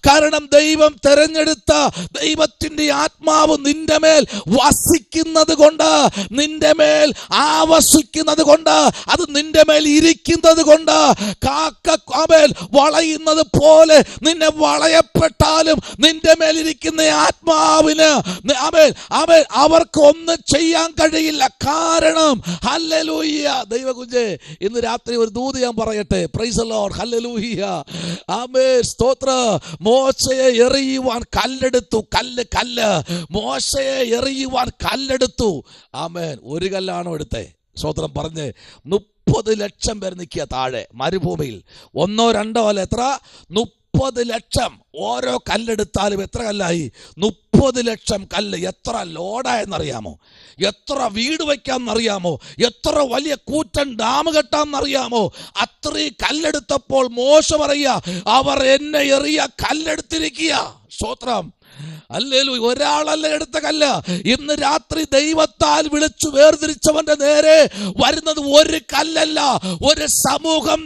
കാരണം ദൈവം തെരഞ്ഞെടുത്ത ദൈവത്തിന്റെ ആത്മാവ് നിന്റെ മേൽ വസിക്കുന്നത് കൊണ്ട്, നിന്റെ മേൽ ആവസിക്കുന്നത് കൊണ്ട്, അത് നിന്റെ മേൽ ഇരിക്കുന്നത് കൊണ്ട്, കാക്കമേൽ വളയുന്നത് പോലെ നിന്നെ വളയപ്പെട്ടാലും നിന്റെ മേലിരിക്കുന്ന ആത്മാവിന് അവർക്ക് ഒന്നും ചെയ്യാൻ കഴിയില്ല. കാരണം ഹല്ലേലൂയ. ദൈവകുഞ്ഞേ, ഇന്ന് രാത്രി ഒരു ദൂത് ഞാൻ പറയട്ടെ. Price the Lord. ഹല്ലേലൂയ. ആമേൻ. സ്തോത്രം. മോശയെ എറിയുവാൻ കല്ലെടുത്തു. കല്ല് മോശയെ എറിയുവാൻ കല്ലെടുത്തു. ആമേൻ. ഒരു കല്ലാണോ എടുത്തേ? സ്തോത്രം. പറഞ്ഞ് 30 ലക്ഷം പേർ നിൽക്കുക താഴെ മരുഭൂമിയിൽ. 1 2 അല്ല, എത്ര? 30 ലക്ഷം. ഓരോ കല്ലെടുത്താലും എത്ര കല്ലായി? 30 ലക്ഷം കല്ല്. എത്ര ലോഡായെന്നറിയാമോ? എത്ര വീട് വയ്ക്കാമെന്നറിയാമോ? എത്ര വലിയ കൂറ്റൻ ഡാം കെട്ടാമെന്നറിയാമോ? അത്രയും കല്ലെടുത്തപ്പോൾ മോശ പറയുക, അവർ എന്നെ എറിയ കല്ലെടുത്തിരിക്കുക. സ്തോത്രം. ഹല്ലേലൂയ. ഒരാളല്ല എടുത്ത കല്ല്. ഇന്ന് രാത്രി ദൈവത്താൽ വിളിച്ചു വേർതിരിച്ചവന്റെ നേരെ വരുന്നത് ഒരു കല്ലല്ല, ഒരു സമൂഹം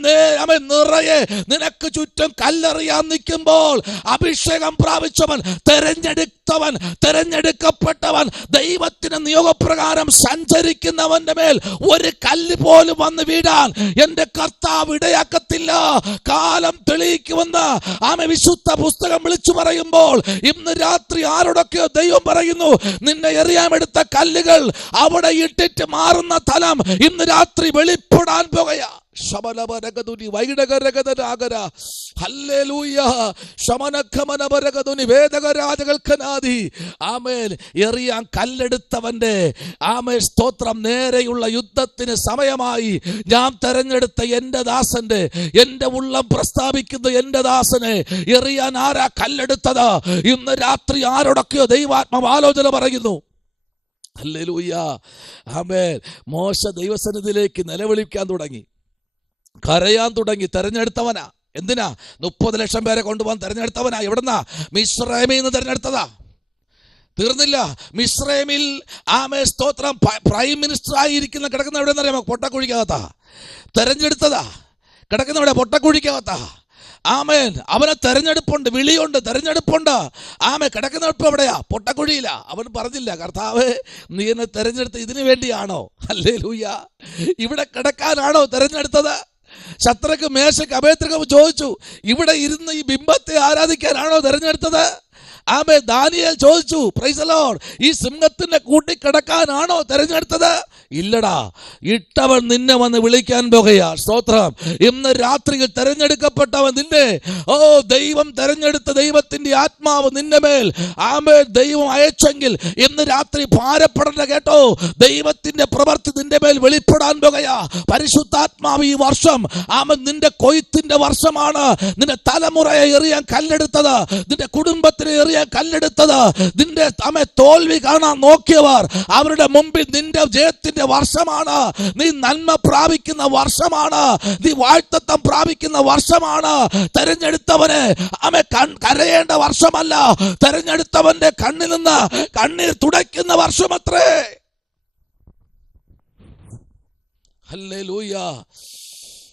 നിറയെ നിനക്ക് ചുറ്റും കല്ലെറിയാൻ നിൽക്കുമ്പോൾ അഭിഷേകം പ്രാപിച്ചവൻ, തെരഞ്ഞെടുത്തവൻ, തെരഞ്ഞെടുക്കപ്പെട്ടവൻ, ദൈവത്തിന് നിയോഗപ്രകാരം സഞ്ചരിക്കുന്നവന്റെ മേൽ ഒരു കല്ല് പോലും വന്ന് വീഴാൻ എന്റെ കർത്താവ് ഇടയാക്കത്തില്ല. കാലം തെളിയിക്കുമെന്ന് ആമേ വിശുദ്ധ പുസ്തകം വിളിച്ചു പറയുമ്പോൾ ഇന്ന് രാത്രി ആരോടൊക്കെയോ ദൈവം പറയുന്നു, നിന്നെ എറിയാമെടുത്ത കല്ലുകൾ അവിടെ ഇട്ടിട്ട് മാറുന്ന തലം ഇന്ന് രാത്രി വെളിപ്പെടാൻ പോകുകയാ. ശമനമരകതുനി വൈഡകരകതനാഗര ഹല്ലേലൂയ ശമനഖമനമരകതുനി വേദകരാജകൽക്കനാദി. ആമേൻ. എറിയാൻ കല്ലെടുത്തവന്റെ ആമേൻ സ്തോത്രം നേരെയുള്ള യുദ്ധത്തിന് സമയമായി. ഞാൻ തെരഞ്ഞെടുത്ത എന്റെ ദാസന്റെ, എന്റെ ഉള്ളം പ്രസ്താവിക്കുന്ന എന്റെ ദാസനെ എറിയാൻ ആരാ കല്ലെടുത്തത്? ഇന്ന് രാത്രി ആരോടൊക്കെയോ ദൈവാത്മാവ് ആലോചന പറയുന്നു. ഹല്ലേലൂയ. ആമേൻ. മോശ ദൈവസന്നിധിയിലേക്ക് നിലവിളിക്കാൻ തുടങ്ങി, കരയാൻ തുടങ്ങി. തെരഞ്ഞെടുത്തവനാ. എന്തിനാ? 30 ലക്ഷം പേരെ കൊണ്ടുപോകാൻ തെരഞ്ഞെടുത്തവനാ. എവിടെന്നാ? മിസ്രൈമിൽ നിന്ന് തെരഞ്ഞെടുത്തതാ. തീർന്നില്ല. മിസ്രൈമിൽ ആമേ സ്തോത്രം പ്രൈം മിനിസ്റ്റർ ആയിരിക്കുന്ന കിടക്കുന്ന എവിടെ നിന്നറിയാമോ? പൊട്ടക്കുഴിക്കകത്താ. തെരഞ്ഞെടുത്തതാ. കിടക്കുന്ന ഇവിടെ പൊട്ടക്കുഴിക്കകത്താ. ആമേൻ. അവനെ തെരഞ്ഞെടുപ്പുണ്ട്, വിളിയുണ്ട്, തെരഞ്ഞെടുപ്പുണ്ട്. ആമേ കിടക്കുന്ന ഇപ്പം എവിടെയാ? പൊട്ടക്കുഴിയില്ല. അവൻ പറഞ്ഞില്ല, കർത്താവേ നീ എന്നെ തെരഞ്ഞെടുത്ത് ഇതിനു വേണ്ടിയാണോ? ഹല്ലേലൂയ. ഇവിടെ കിടക്കാനാണോ തെരഞ്ഞെടുത്തത്? ശത്രുക്ക് മേശയ്ക്ക് അഭേദ്രകം ചോദിച്ചു, ഇവിടെ ഇരുന്ന് ഈ ബിംബത്തെ ആരാധിക്കാനാണോ തെരഞ്ഞെടുത്തത്? ആമേ. ദാനിയേൽ ചോദിച്ചു, പ്രൈസ് ദി ലോർഡ്, ഈ സിംഹത്തിന്റെ കൂട്ടി കിടക്കാനാണോ തെരഞ്ഞെടുത്തത്? ഇല്ലടാ, ഇട്ടവൻ നിന്നെ വന്ന് വിളിക്കാൻ പോകുകയാ. സ്തോത്രം. ഇന്ന് രാത്രിയിൽ തെരഞ്ഞെടുക്കപ്പെട്ടവൻ നിന്നെ, ദൈവം തെരഞ്ഞെടുത്ത ദൈവത്തിന്റെ ആത്മാവ് നിന്റെ മേൽ ആമേ ദൈവം അയച്ചെങ്കിൽ ഇന്ന് രാത്രി ഭാരപ്പെടേണ്ട. കേട്ടോ, ദൈവത്തിന്റെ പ്രവൃത്തി നിന്റെ മേൽ വെളിപ്പെടാൻ പോകുകയാ. പരിശുദ്ധാത്മാവ് ഈ വർഷം ആമൻ നിന്റെ കൊയ്ത്തിന്റെ വർഷമാണ്. നിന്റെ തലമുറയെ എറിയാൻ കല്ലെടുത്തത്, നിന്റെ കുടുംബത്തിന് എറിയാൻ കല്ലെടുത്തത്, നിന്റെ തോൽവി കാണാൻ നോക്കിയവർ അവരുടെ മുമ്പിൽ നിന്റെ ജയത്തിന്റെ വർഷമാണ്. നീ നന്മ പ്രാപിക്കുന്ന വർഷമാണ്. നീ വാഴ്ത്തത്വം പ്രാപിക്കുന്ന വർഷമാണ്. തെരഞ്ഞെടുത്തവനെ കരയേണ്ട വർഷമല്ല, തെരഞ്ഞെടുത്തവന്റെ കണ്ണിൽ നിന്ന് കണ്ണീർ തുടയ്ക്കുന്ന വർഷമത്രേ. ഹല്ലേലൂയ.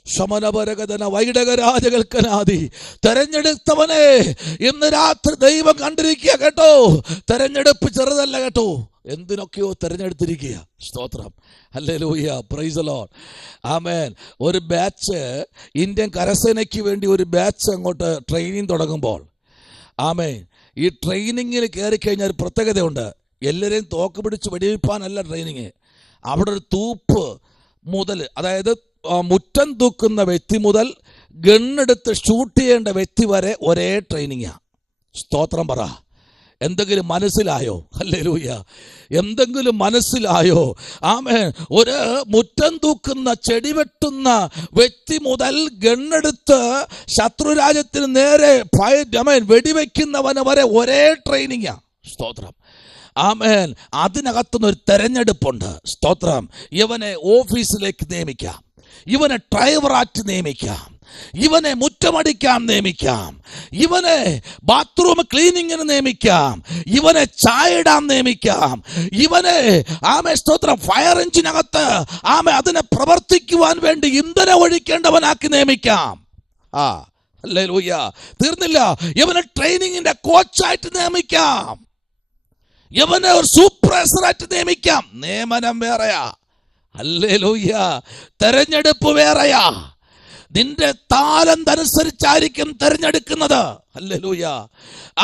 ശമനപരകഥന വൈഡകരാജകൽക്കനാദി. തെരഞ്ഞെടുത്തവനെ ഇന്ന് രാത്രി ദൈവം കണ്ടിരിക്കുക. കേട്ടോ, തെരഞ്ഞെടുപ്പ് ചെറുതല്ല. കേട്ടോ, എന്തിനൊക്കെയോ തെരഞ്ഞെടുത്തിരിക്കുക. സ്തോത്രം. ഹല്ലേലൂയ. Praise the Lord. ആമേൻ. ഒരു ബാച്ച് ഇന്ത്യൻ കരസേനയ്ക്ക് വേണ്ടി ഒരു ബാച്ച് അങ്ങോട്ട് ട്രെയിനിങ് തുടങ്ങുമ്പോൾ ആമേൻ, ഈ ട്രെയിനിങ്ങിൽ കയറി കഴിഞ്ഞാൽ ഒരു പ്രത്യേകതയുണ്ട്. എല്ലാവരെയും തോക്ക് പിടിച്ച് വെടിവെപ്പാനല്ല ട്രെയിനിങ്. അവിടെ ഒരു തൂപ്പ് മുതൽ, അതായത് മുറ്റം തൂക്കുന്ന വ്യക്തി മുതൽ ഗണ്ണെടുത്ത് ഷൂട്ട് ചെയ്യേണ്ട വ്യക്തി വരെ ഒരേ ട്രെയിനിങ്ങാണ്. സ്തോത്രം പറ. എന്തെങ്കിലും മനസ്സിലായോ? ഹല്ലേലൂയ. എന്തെങ്കിലും മനസ്സിലായോ? ആമേൻ. ഒരു മുറ്റം തൂക്കുന്ന ചെടി വെട്ടുന്ന വ്യക്തി മുതൽ ഗണ്ണെടുത്ത് ശത്രുരാജ്യത്തിന് നേരെ വെടിവെക്കുന്നവന് വരെ ഒരേ ട്രെയിനിങ്ങാണ്. സ്തോത്രം. ആമേൻ. അതിനകത്തുനിന്നൊരു തെരഞ്ഞെടുപ്പുണ്ട്. സ്തോത്രം. ഇവനെ ഓഫീസിലേക്ക് നിയമിക്കാം, ഇവനെ ഡ്രൈവറായിട്ട് നിയമിക്കാം, ഇവനെ മുറ്റമടിക്കാൻ നിയമിക്കാം, ഇവനെ ബാത്റൂം ക്ലീനിങ്ങിന് നിയമിക്കാം, ഇവനെ ചായ ഇടാൻ നിയമിക്കാം, ഇവനെ ആമേ സ്തോത്രം ഫയർ എഞ്ചിനകത്ത് ആമേ അതിനെ പ്രവർത്തിക്കുവാൻ വേണ്ടി ഇന്ധനം ഒഴിക്കേണ്ടവനാക്കി നിയമിക്കാം. ഹല്ലേലൂയ. തീർന്നില്ല. ഇവനെ ട്രെയിനിങ്ങിന്റെ കോച്ചായിട്ട് നിയമിക്കാം, ഇവനെ ഒരു സൂപ്പർവൈസറായിട്ട് നിയമിക്കാം. നിയമനം വേറെയാ. ഹല്ലേലൂയ. തെരഞ്ഞെടുപ്പ് വേറെയാ. നിന്റെ താലന്ത് അനുസരിച്ചായിരിക്കും തെരഞ്ഞെടുക്കുന്നത്. ഹല്ലേലൂയ.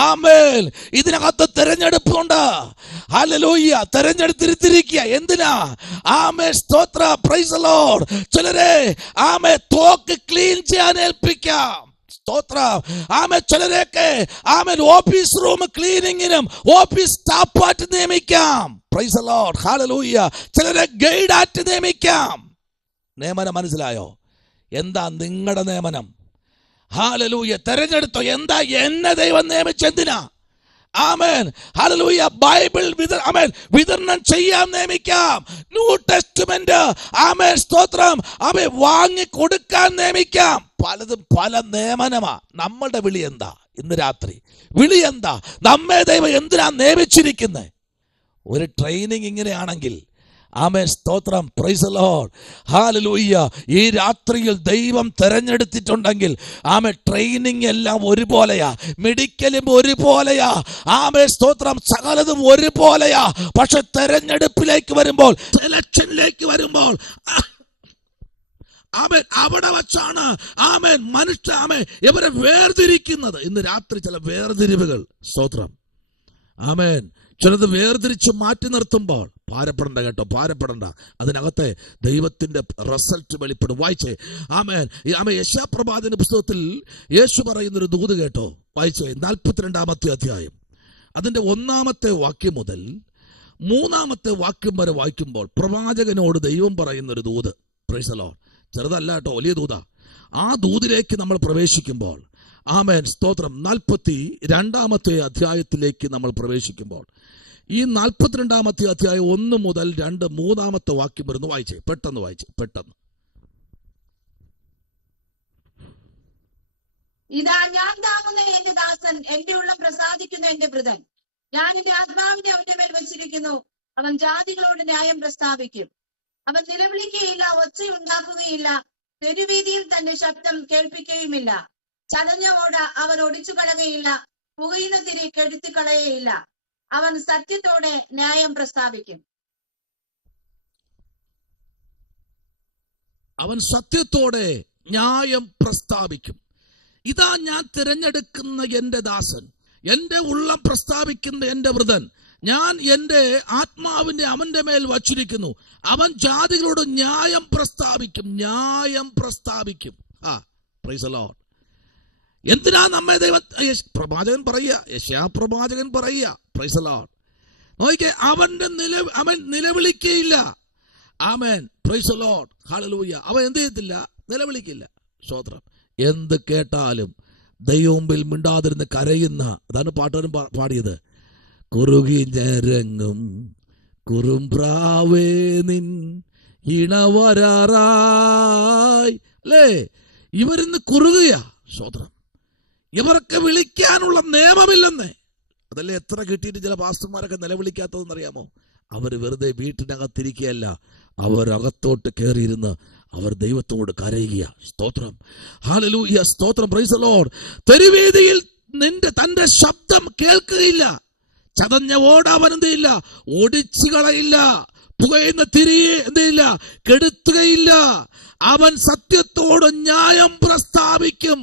ആമേൻ. ഇതിനകത്ത് തെരഞ്ഞെടുപ്പുണ്ട്. ഹല്ലേലൂയ. തെരഞ്ഞെടുത്തിരിക്കുക. എന്തിനാ? ആമേ സ്തോത്ര. Praise the Lord. ചിലരെ ആമേ തോക്ക് ക്ലീൻ ചെയ്യാൻ ഏൽപ്പിക്കാം. സ്തോത്രം. ആമേ ചിലരൊക്കെ ആമേൻ ഓഫീസ് റൂം ക്ലീനിങ്ങിനും ഓഫീസ് സ്റ്റാഫായിട്ട് നിയമിക്കാം. Praise the Lord. ഹല്ലേലൂയ. ചിലരെ ഗൈഡായിട്ട് നിയമിക്കാം. നിയമനം മനസ്സിലായോ? എന്താ നിങ്ങളുടെ നിയമനം? ഹല്ലേലൂയ. തെരഞ്ഞെടുത്തോ? എന്താ എന്നെ ദൈവം നിയമിച്ചെന്തിനാ? ആമേൻ. ഹല്ലേലൂയ. ബൈബിൾ വിതരണം ചെയ്യാൻ നിയമിക്കാം. ന്യൂ ടെസ്റ്റ്മെന്റ് ആമേൻ സ്തോത്രം ആമേൻ വാങ്ങി കൊടുക്കാൻ നിയമിക്കാം. പലതും പല നിയമനമാ. നമ്മളുടെ വിളി എന്താ? ഇന്ന് രാത്രി വിളി എന്താ? നമ്മെ ദൈവം എന്തിനാ നിയമിച്ചിരിക്കുന്നത്? ഒരു ട്രെയിനിങ് ഇങ്ങനെയാണെങ്കിൽ ആമേൻ സ്തോത്രം. Praise the Lord. ഹല്ലേലൂയ. ഈ രാത്രിയിൽ ദൈവം തെരഞ്ഞെടുത്തിട്ടുണ്ടെങ്കിൽ ആമേൻ ട്രെയിനിങ് എല്ലാം ഒരുപോലെയാ, മെഡിക്കലും ഒരുപോലെയാ, ആമേൻ സ്തോത്രം സകലതും ഒരുപോലെയാ. പക്ഷെ തെരഞ്ഞെടുപ്പിലേക്ക് വരുമ്പോൾ, സെലക്ഷനിലേക്ക് വരുമ്പോൾ ആമേൻ അവിടെ വച്ചാണ് ആമേൻ മനുഷ്യ ആമേൻ ഇവരെ വേർതിരിക്കുന്നത്. ഇന്ന് രാത്രി ചില വേർതിരിവുകൾ സ്തോത്രം ആമേൻ ചിലത് വേർതിരിച്ച് മാറ്റി നിർത്തുമ്പോൾ ഭാരപ്പെടണ്ട കേട്ടോ, ഭാരപ്പെടണ്ട. അതിനകത്തെ ദൈവത്തിന്റെ റിസൾട്ട് വെളിപ്പെടും. വായിച്ചേ. ആമേൻ. യെശയ്യാപ്രവാചകന്റെ പുസ്തകത്തിൽ യേശു പറയുന്നൊരു ദൂത് കേട്ടോ. വായിച്ചേ. 42-ാമത്തെ അധ്യായം അതിന്റെ 1-ാമത്തെ വാക്യം മുതൽ 3-ാമത്തെ വാക്യം വരെ വായിക്കുമ്പോൾ പ്രവാചകനോട് ദൈവം പറയുന്നൊരു ദൂത്. Price the Lord. ചെറുതല്ല കേട്ടോ, വലിയ ദൂതാ. ആ ദൂതിലേക്ക് നമ്മൾ പ്രവേശിക്കുമ്പോൾ, ആമേൻ, സ്തോത്രം, 42-ാമത്തെ അധ്യായത്തിലേക്ക് നമ്മൾ പ്രവേശിക്കുമ്പോൾ ഈ 42-ാമത്തെ അധ്യായം 1 മുതൽ 2, 3-ാമത്തെ വാക്യം വരുന്നു. വായിച്ചേ, പെട്ടെന്ന് വായിച്ചേ, പെട്ടെന്ന്. ഇതാ ഞാൻ താങ്ങുന്ന എന്റെ ദാസൻ, എന്റെ ഉള്ളം പ്രസാദിക്കുന്ന എന്റെ വൃതൻ. ഞാൻ എന്റെ ആത്മാവിനെ അവന്റെ മേൽ വച്ചിരിക്കുന്നു. അവൻ ജാതികളോട് ന്യായം പ്രസ്താവിക്കും. അവൻ നിലവിളിക്കുകയില്ല, ഒച്ചയുണ്ടാക്കുകയില്ല, തെരുവീതിയിൽ തന്റെ ശബ്ദം കേൾപ്പിക്കുകയുമില്ല. ചതഞ്ഞ ഓട അവൻ ഒടിച്ചു കളയുകയില്ല, പുകയുന്ന തിരി കെടുത്തി കളയുകയില്ല. അവൻ സത്യത്തോടെ ന്യായം പ്രസ്താവിക്കും. അവൻ സത്യത്തോടെ ന്യായം പ്രസ്താവിക്കും. ഇതാ ഞാൻ തിരഞ്ഞെടുക്കുന്ന എന്റെ ദാസൻ, എന്റെ ഉള്ളം പ്രസ്താവിക്കുന്ന എന്റെ വൃതൻ. ഞാൻ എന്റെ ആത്മാവിനെ അവന്റെ മേൽ വച്ചിരിക്കുന്നു. അവൻ ജാതികളോട് ന്യായം പ്രസ്താവിക്കും. ന്യായം പ്രസ്താവിക്കും. Price the Lord. എന്തിനാ നമ്മെ ദൈവം പ്രവാചകൻ പറയുക, യെശയ്യാപ്രവാചകൻ പറയുക. Praise the Lord. നോക്കിക്കേ, അവൻ നിലവിളിക്കുകയില്ല. ആമേൻ. Praise the Lord. ഹല്ലേലൂയ. അവൻ എന്ത് ചെയ്യത്തില്ല? നിലവിളിക്കില്ല. സ്തോത്രം. എന്ത് കേട്ടാലും ദൈവം മുമ്പിൽ മിണ്ടാതിരുന്ന് കരയുന്ന, അതാണ് പാട്ടുകാരൻ പാടിയത്. കുറുകി ഞരങ്ങും കുറുംപ്രാവേ നിൻ ഇണവരാറായി. അല്ലേ? ഇവരിന്ന് കുറുകുക. സ്തോത്രം. ഇവർക്ക് വിളിക്കാനുള്ള നിയമമില്ലെന്നേ. അതല്ലേ എത്ര കിട്ടിയിട്ട് ചില പാസ്റ്റർമാരൊക്കെ നിലവിളിക്കാത്തതെന്നറിയാമോ? അവർ വെറുതെ വീട്ടിനകത്തിരിക്കുകയല്ല, അവരകത്തോട്ട് കയറിയിരുന്ന് അവർ ദൈവത്തോട് കരയുക. സ്തോത്രം. ഹല്ലേലൂയ. സ്തോത്രം. Praise the Lord. തെരുവീതിയിൽ തന്റെ ശബ്ദം കേൾക്കുകയില്ല. ചതഞ്ഞ ഓട അവൻ എന്തില്ല? ഒടിച്ചു കളയില്ല. പുകയുന്ന തിരിയെ എന്തില്ല? കെടുത്തുകയില്ല. അവൻ സത്യത്തോട് ന്യായം പ്രസ്താവിക്കും.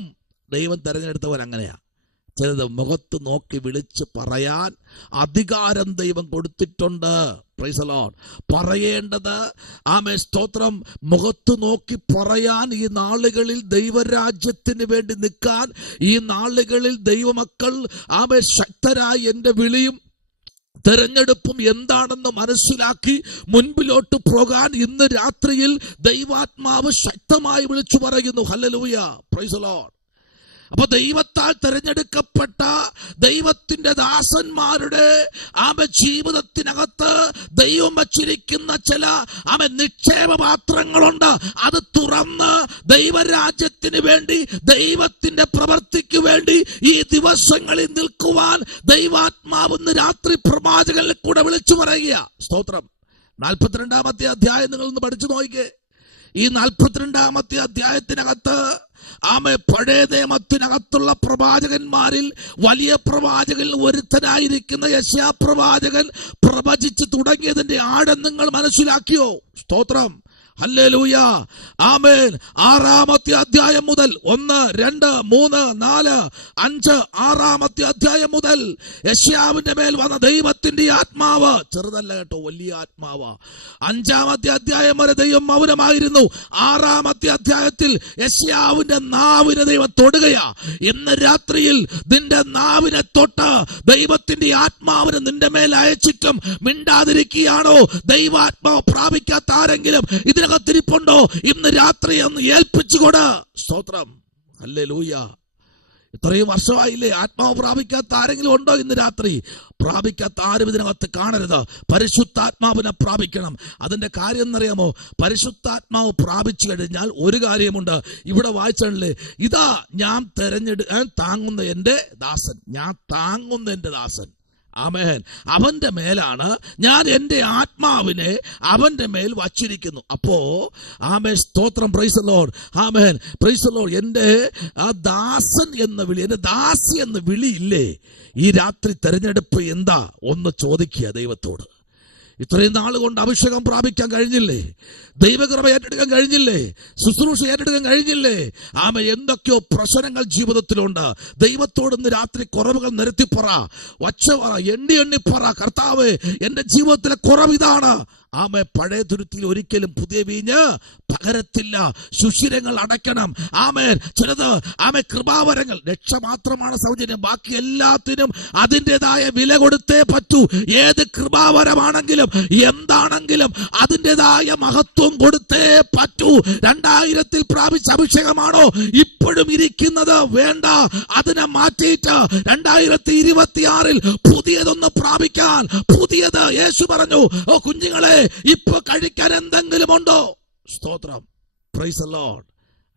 ദൈവം തെരഞ്ഞെടുത്തവൻ അങ്ങനെയാ. ചിലത് മുഖത്ത് നോക്കി വിളിച്ച് പറയാൻ അധികാരം ദൈവം കൊടുത്തിട്ടുണ്ട്. Price the Lord. പറയേണ്ടത്, ആമേൻ, സ്തോത്രം, മുഖത്ത് നോക്കി പറയാൻ ഈ നാളുകളിൽ ദൈവരാജ്യത്തിന് വേണ്ടി നിൽക്കാൻ ഈ നാളുകളിൽ ദൈവമക്കൾ ആമേൻ ശക്തരായി എൻ്റെ വിളിയും തെരഞ്ഞെടുപ്പും എന്താണെന്ന് മനസ്സിലാക്കി മുൻപിലോട്ട് പോകാൻ ഇന്ന് രാത്രിയിൽ ദൈവാത്മാവ് ശക്തമായി വിളിച്ചു പറയുന്നു. ഹല്ലേലൂയ. Praise the Lord. അപ്പൊ ദൈവത്താൽ തെരഞ്ഞെടുക്കപ്പെട്ട ദൈവത്തിന്റെ ദാസന്മാരുടെ ജീവിതത്തിനകത്ത് ദൈവം വച്ചിരിക്കുന്ന ചില നിക്ഷേപ പാത്രങ്ങളുണ്ട്. അത് തുറന്ന് ദൈവരാജ്യത്തിന് വേണ്ടി, ദൈവത്തിന്റെ പ്രവൃത്തിക്ക് വേണ്ടി ഈ ദിവസങ്ങളിൽ നിൽക്കുവാൻ ദൈവാത്മാവ് ഇന്ന് രാത്രി പ്രവാചകനിൽ കൂടെ വിളിച്ചു പറയുക. സ്തോത്രം. 42-ാമത്തെ അധ്യായം നിങ്ങളൊന്ന് പഠിച്ചു നോക്കിക്കേ. ഈ 42-ാമത്തെ അധ്യായത്തിനകത്ത് പഴയ നിയമത്തിനകത്തുള്ള പ്രവാചകന്മാരിൽ വലിയ പ്രവാചകൻ ഒരുത്തനായിരിക്കുന്ന യെശയ്യാപ്രവാചകൻ പ്രവചിച്ചു തുടങ്ങിയതിന്റെ ആഴം നിങ്ങൾ മനസ്സിലാക്കിയോ? സ്തോത്രം. ഹല്ലേലൂയ. ആമേൻ. 6-ാമത്തെ അധ്യായം മുതൽ 1, 2, 3, 4, 5, 6-ാമത്തെ അധ്യായം മുതൽ യെശയ്യാവിന്റെ മേൽ വന്ന ദൈവത്തിന്റെ ആത്മാവ് ചെറുതല്ല കേട്ടോ, വലിയ ആത്മാവ്. 5-ാമത്തെ അധ്യായം വരെ ദൈവം മൗനമായിരുന്നു. 6-ാമത്തെ അധ്യായത്തിൽ യെശയ്യാവിന്റെ നാവിനെ ദൈവം തൊടുകയാ. ഇന്ന് രാത്രിയിൽ നിന്റെ നാവിനെ തൊട്ട് ദൈവത്തിന്റെ ആത്മാവിനെ നിന്റെ മേൽ അയച്ചിട്ടും മിണ്ടാതിരിക്കുകയാണോ? ദൈവാത്മാവ് പ്രാപിക്കാത്ത ആരെങ്കിലും ഇതിനകത്തിരിപ്പുണ്ടോ? ഇന്ന് രാത്രി ഒന്ന് ഏൽപ്പിച്ചുകൊട്. സ്തോത്രം. ഹല്ലേലൂയ. ഇത്രയും വർഷമായില്ലേ ആത്മാവ് പ്രാപിക്കാത്ത ആരെങ്കിലും ഉണ്ടോ? ഇന്ന് രാത്രി പ്രാപിക്കാത്ത ആരും ഇതിനകത്ത് കാണരുത്. പരിശുദ്ധാത്മാവിനെ പ്രാപിക്കണം. അതിന്റെ കാര്യം എന്നറിയാമോ? പരിശുദ്ധാത്മാവ് പ്രാപിച്ചു കഴിഞ്ഞാൽ ഒരു കാര്യമുണ്ട്. ഇവിടെ വായിച്ചല്ലേ, ഇതാ ഞാൻ താങ്ങുന്ന എൻ്റെ ദാസൻ. ഞാൻ താങ്ങുന്ന എൻ്റെ ദാസൻ. ആമേൻ. അവന്റെ മേലാണ് ഞാൻ എൻ്റെ ആത്മാവിനെ അവന്റെ മേൽ വച്ചിരിക്കുന്നു. അപ്പോ ആമേൻ, സ്തോത്രം. Praise the Lord. Amen. Praise the Lord. എൻ്റെ ആ ദാസൻ എന്ന വിളി, എൻ്റെ ദാസി എന്ന വിളിയില്ലേ? ഈ രാത്രി തെരഞ്ഞെടുപ്പ് എന്താ? ഒന്ന് ചോദിക്കുക ദൈവത്തോട്. ഇത്രയും നാൾ കൊണ്ട് അഭിഷേകം പ്രാപിക്കാൻ കഴിഞ്ഞില്ലേ? ദൈവകൃപ ഏറ്റെടുക്കാൻ കഴിഞ്ഞില്ലേ? ശുശ്രൂഷ ഏറ്റെടുക്കാൻ കഴിഞ്ഞില്ലേ? എന്തൊക്കെയോ പ്രശ്നങ്ങൾ ജീവിതത്തിലുണ്ട്. ദൈവത്തോട് ഇന്ന് രാത്രി കുറവുകൾ നിരത്തിപ്പറ, വച്ചവറ, എണ്ണി പറ, കർത്താവേ എന്റെ ജീവിതത്തിലെ കുറവ് ഇതാണ്. പഴയ തുരുത്തിയിൽ ഒരിക്കലും പുതിയ വീഞ്ഞ് പകരത്തില്ല. സുഷിരങ്ങൾ അടയ്ക്കണം. ചിലത് കൃപാവരങ്ങൾ, രക്ഷ മാത്രമാണ് സൗജന്യം, ബാക്കി എല്ലാത്തിനും അതിൻ്റെതായ വില കൊടുത്തേ പറ്റൂ. ഏത് കൃപാവരമാണെങ്കിലും എന്താണെങ്കിലും അതിൻ്റെതായ മഹത്വം കൊടുത്തേ പറ്റൂ. 2000 പ്രാപിച്ച അഭിഷേകമാണോ ഇപ്പോഴും ഇരിക്കുന്നത്? വേണ്ട, അതിനെ മാറ്റിയിട്ട് 2026 പുതിയതൊന്ന് പ്രാപിക്കാൻ. പുതിയത് യേശു പറഞ്ഞു, ഓ കുഞ്ഞുങ്ങളെ, ഇപ്പൊ കഴിക്കാൻ എന്തെങ്കിലും ഉണ്ടോ? സ്തോത്രം, പ്രൈസ് ദി ലോർഡ്.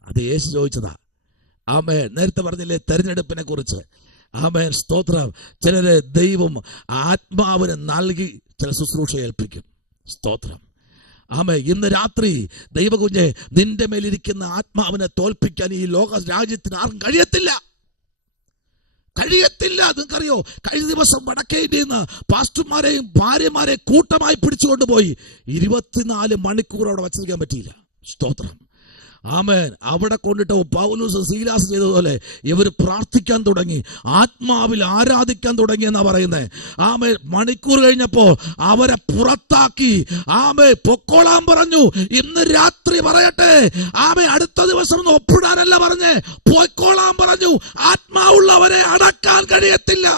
അത് യേശു ചോദിച്ചതാ. നേരത്തെ പറഞ്ഞില്ലേ തെരഞ്ഞെടുപ്പിനെ കുറിച്ച്? സ്തോത്രം. ചിലരെ ദൈവം ആത്മാവിനെ നൽകി ചില ശുശ്രൂഷ ഏൽപ്പിക്കും. സ്തോത്രം. ഇന്ന് രാത്രി ദൈവകുഞ്ഞെ, നിന്റെ മേലിരിക്കുന്ന ആത്മാവിനെ തോൽപ്പിക്കാൻ ഈ ലോക രാജ്യത്തിന് ആർക്കും കഴിയത്തില്ല. നിങ്ങൾക്കറിയോ, കഴിഞ്ഞ ദിവസം വടക്കേ ഇന്ത്യയിൽ നിന്ന് പാസ്റ്റർമാരെയും ഭാര്യമാരെയും കൂട്ടമായി പിടിച്ചുകൊണ്ടുപോയി 24 മണിക്കൂർ അവിടെ വച്ചിരിക്കാൻ പറ്റിയില്ല. സ്തോത്രം. അവിടെ കൊണ്ടിട്ട് പൗലോസ് സീലാസ് ചെയ്തതുപോലെ ഇവർ പ്രാർത്ഥിക്കാൻ തുടങ്ങി, ആത്മാവിൽ ആരാധിക്കാൻ തുടങ്ങി എന്നാ പറയുന്നത്. മണിക്കൂർ കഴിഞ്ഞപ്പോ അവരെ പുറത്താക്കി. പൊക്കോളാൻ പറഞ്ഞു. ഇന്ന് രാത്രി പറയട്ടെ, അടുത്ത ദിവസം ഒപ്പിടാനല്ല പറഞ്ഞേ, പൊയ്ക്കോളാൻ പറഞ്ഞു. ആത്മാവുള്ളവരെ അടക്കാൻ കഴിയത്തില്ല.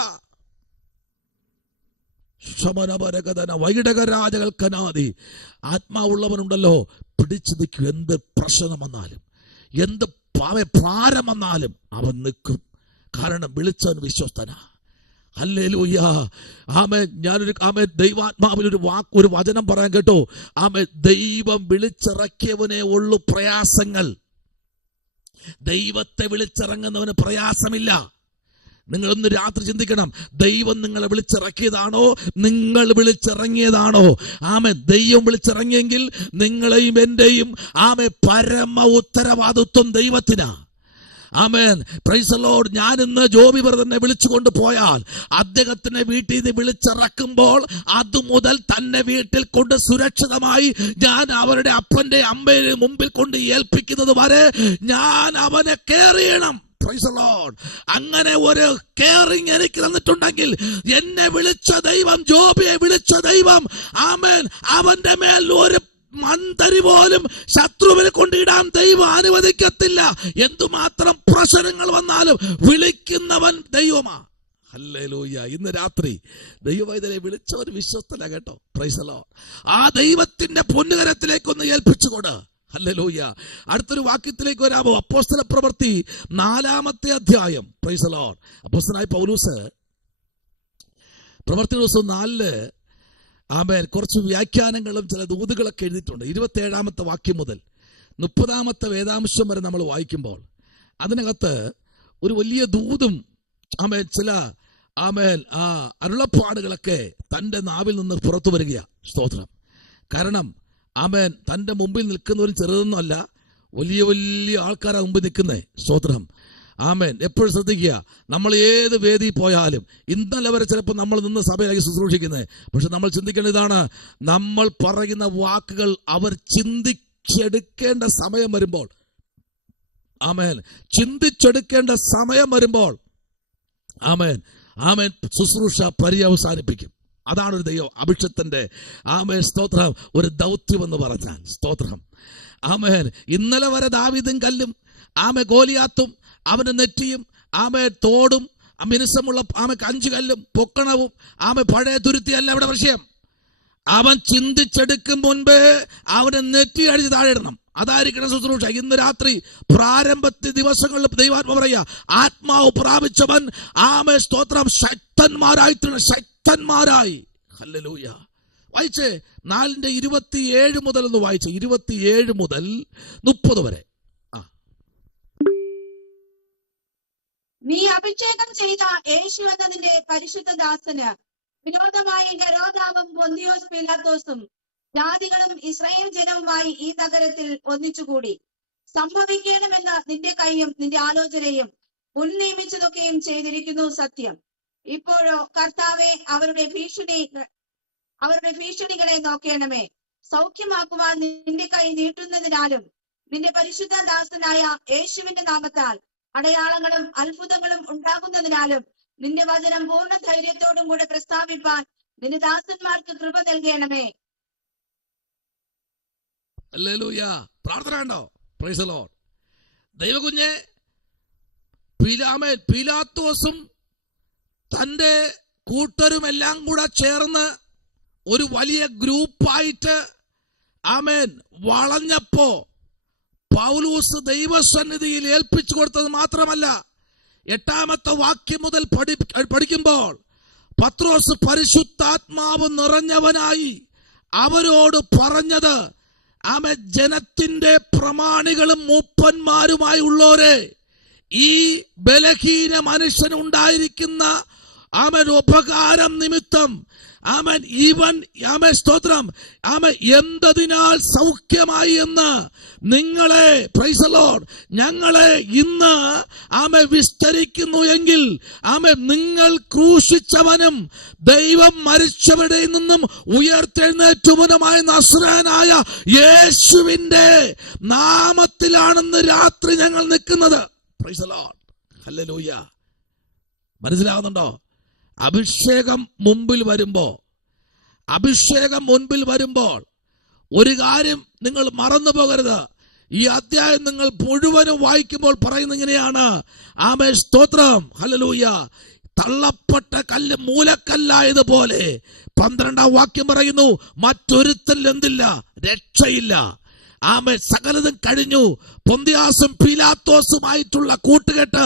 വൈടകരാജകൽക്കനാദി. ആത്മാവുള്ളവനുണ്ടല്ലോ, പിടിച്ചു നിൽക്കും. എന്ത് പ്രശ്നം വന്നാലും, എന്ത് ഭാരം വന്നാലും അവൻ നിൽക്കും. കാരണം വിളിച്ചവൻ വിശ്വസ്തനാ. ഹല്ലേലൂയ. ഞാനൊരു ദൈവാത്മാവിൽ ഒരു വചനം പറയാൻ കേട്ടോ. ദൈവം വിളിച്ചിറക്കിയവനെ ഉള്ളു പ്രയാസങ്ങൾ. ദൈവത്തെ വിളിച്ചിറങ്ങുന്നവന് പ്രയാസമില്ല. നിങ്ങളൊന്ന് രാത്രി ചിന്തിക്കണം. ദൈവം നിങ്ങളെ വിളിച്ചിറക്കിയതാണോ? നിങ്ങൾ വിളിച്ചിറങ്ങിയതാണോ? ദൈവം വിളിച്ചിറങ്ങിയെങ്കിൽ നിങ്ങളെയും എന്റെയും പരമ ഉത്തരവാദിത്വം ദൈവത്തിനാ. Price the Lord. ഞാൻ ഇന്ന് ജോബി ബ്രദറിനെ വിളിച്ചുകൊണ്ട് പോയാൽ, അദ്ദേഹത്തിനെ വീട്ടിൽ നിന്ന് വിളിച്ചിറക്കുമ്പോൾ അതുമുതൽ തന്നെ വീട്ടിൽ കൊണ്ട് സുരക്ഷിതമായി ഞാൻ അവരുടെ അപ്പന്റെ അമ്മയുടെ മുമ്പിൽ കൊണ്ട് ഏൽപ്പിക്കുന്നത് വരെ ഞാൻ അവനെ കെയർ ചെയ്യണം. Price the Lord. അങ്ങനെ ഒരു കെയറിങ് എനിക്ക് തന്നിട്ടുണ്ടെങ്കിൽ, എന്നെ വിളിച്ച ദൈവം, ജോബിയെ വിളിച്ച ദൈവം, അവന്റെ മേൽ ഒരു മന്തരി പോലും ശത്രുവിനെ കൊണ്ടിടാൻ ദൈവം അനുവദിക്കത്തില്ല. എന്തുമാത്രം പ്രശ്നങ്ങൾ വന്നാലും വിളിക്കുന്നവൻ ദൈവമാ. ഹല്ലേലൂയ. ഇന്ന് രാത്രി ദൈവവൈദ്യരെ വിളിച്ചവർ വിശ്വസ്തന കേട്ടോ. Price the Lord. ആ ദൈവത്തിന്റെ പൊന്നുകരത്തിലേക്കൊന്ന് ഏൽപ്പിച്ചുകൊണ്ട്. ഹല്ലേലൂയ. അടുത്തൊരു വാക്യത്തിലേക്ക് വരാമോ? അപ്പോസ്തല പ്രവൃത്തി 4-ാമത്തെ അധ്യായം. Praise the Lord. അപ്പോസ്തലനായ പൗലോസ് പ്രവൃത്തി ദിവസം 4 കുറച്ച് വ്യാഖ്യാനങ്ങളും ചില ദൂതുകളൊക്കെ എഴുതിയിട്ടുണ്ട്. 27-ാമത്തെ വാക്യം മുതൽ 30-ാമത്തെ വേദാംശം വരെ നമ്മൾ വായിക്കുമ്പോൾ അതിനകത്ത് ഒരു വലിയ ദൂതും ചില അരുളപ്പാടുകളൊക്കെ തൻ്റെ നാവിൽ നിന്ന് പുറത്തു വരികയാണ്. സ്തോത്രം. കാരണം തൻ്റെ മുമ്പിൽ നിൽക്കുന്നവരും ചെറുതൊന്നുമല്ല, വലിയ വലിയ ആൾക്കാരാ മുമ്പിൽ നിൽക്കുന്നേ. സ്തോത്രം. എപ്പോഴും ശ്രദ്ധിക്കുക, നമ്മൾ ഏത് വേദി പോയാലും, ഇന്നലെ വരെ ചിലപ്പോൾ നമ്മൾ നിന്ന് സഭയിലേക്ക് ശുശ്രൂഷിക്കുന്നത്, പക്ഷെ നമ്മൾ ചിന്തിക്കേണ്ട ഇതാണ്, നമ്മൾ പറയുന്ന വാക്കുകൾ അവർ ചിന്തിച്ചെടുക്കേണ്ട സമയം വരുമ്പോൾ, ചിന്തിച്ചെടുക്കേണ്ട സമയം വരുമ്പോൾ ശുശ്രൂഷ പര്യവസാനിപ്പിക്കും. അതാണ് ഒരു ദൈവം അഭിഷേകത്തിന്റെ സ്തോത്രം ഒരു ദൗത്യം എന്ന് പറഞ്ഞാൽ. സ്തോത്രം. ഇന്നലെ വരെ ദാവീദും കല്ലും ഗോലിയാത്തും അവന്റെ നെറ്റിയും തോടും മിനുസമുള്ള 5 കല്ലും പൊക്കണവും പഴയ തുരുത്തിയല്ല അവിടെ വിഷയം. അവൻ ചിന്തിച്ചെടുക്കും മുൻപേ അവനെ നെറ്റി അടിച്ച് താഴെ ഇടണം. അതായിരിക്കണം ശുശ്രൂഷ. ഇന്ന് രാത്രി പ്രാരംഭത്തെ ദിവസങ്ങളിൽ ദൈവാത്മ പറയാ, ആത്മാവ് പ്രാപിച്ചവൻ സ്തോത്രം ശക്തന്മാരായി. ഹല്ലേലൂയ. വായിച്ചേ 4:27 മുതൽ ഒന്ന് വായിച്ചേ. 27 മുതൽ 30 വരെ. നീ അഭിഷേകം ചെയ്ത യേശു എന്നതിന്റെ പരിശുദ്ധ ദാസന് വിരോധമായി ഹെരോദാവും പൊന്തിയോസ് പീലാത്തോസും ജാതികളും ഇസ്രായേൽ ജനവുമായി ഈ നഗരത്തിൽ ഒന്നിച്ചുകൂടി. സംഭവിക്കണമെന്ന് നിന്റെ കൈയും നിന്റെ ആലോചനയും മുൻ നിയമിച്ചതൊക്കെയും ചെയ്തിരിക്കുന്നു സത്യം. ഇപ്പോഴോ കർത്താവെ, അവരുടെ ഭീഷണി അവരുടെ ഭീഷണികളെ നോക്കണമേ. സൗഖ്യമാക്കുവാൻ നിന്റെ കൈ നീട്ടുന്നതിനാലും നിന്റെ പരിശുദ്ധ ദാസനായ യേശുവിന്റെ നാമത്താൽ അടയാളങ്ങളും അത്ഭുതങ്ങളും ഉണ്ടാകുന്നതിനാലും നിന്റെ വചനം പൂർണ്ണ ധൈര്യത്തോടും കൂടെ പ്രസ്താവിപ്പാൻ നിന്റെ ദാസന്മാർക്ക് കൃപ നൽകണമേ. ഹല്ലേലൂയ. പ്രാർത്ഥന കണ്ടോ? Praise the Lord. ദൈവകുഞ്ഞെ, പീലാത്തോസും തന്റെ കൂട്ടരും എല്ലാം കൂടെ ചേർന്ന് ഒരു വലിയ ഗ്രൂപ്പായിട്ട് ആമേൻ വളഞ്ഞപ്പോ പൗലോസ് ദൈവസന്നിധിയിൽ ഏൽപ്പിച്ചു കൊടുത്തത് മാത്രമല്ല, 8-ാമത്തെ വാക്യം മുതൽ പഠിക്കുമ്പോൾ പത്രോസ് പരിശുദ്ധാത്മാവ് നിറഞ്ഞവനായി അവരോട് പറഞ്ഞത്, ആമേൻ, ജനത്തിന്റെ പ്രമാണികളും മൂപ്പന്മാരുമായി ഉള്ളോരെ, ഈ ബലഹീന മനുഷ്യനുണ്ടായിരിക്കുന്ന ആമേൻ ഉപകാരം നിമിത്തം ആമേൻ ആമേൻ സ്തോത്രം ആമേൻ എന്തതിനാൽ സൗഖ്യമായി എന്ന് നിങ്ങളെ, പ്രൈസ് ദി ലോർഡ്, ഞങ്ങളെ ഇന്ന് ആമേൻ വിസ്തരിക്കുന്നു എങ്കിൽ ആമേൻ നിങ്ങൾ ക്രൂശിച്ചവനും ദൈവം മരിച്ചവരുടെ നിന്നും ഉയർത്തെഴുന്നേറ്റവനുമായ നസ്രായനായ യേശുവിന്റെ നാമത്തിലാണെന്ന് രാത്രി ഞങ്ങൾ നിൽക്കുന്നത്. Price the Lord. ഹല്ലേലൂയ. മനസ്സിലാകുന്നുണ്ടോ? അഭിഷേകം മുൻപിൽ വരുമ്പോൾ ഒരു കാര്യം നിങ്ങൾ മറന്നു പോകരുത്. ഈ അധ്യായം നിങ്ങൾ മുഴുവനും വായിക്കുമ്പോൾ പറയുന്നത് ഇങ്ങനെയാണ്, ആമേൻ സ്തോത്രം, ഹല്ലേലൂയ. തള്ളപ്പെട്ട കല്ല് മൂലക്കല്ലായതുപോലെ 12-ാം വാക്യം പറയുന്നു, മറ്റൊരുത്തൽ എന്തില്ല, രക്ഷയില്ല. ആമേൻ. സകലതും കഴിഞ്ഞു. പൊന്തിയാസും പീലാത്തോസുമായിട്ടുള്ള കൂട്ടുകെട്ട്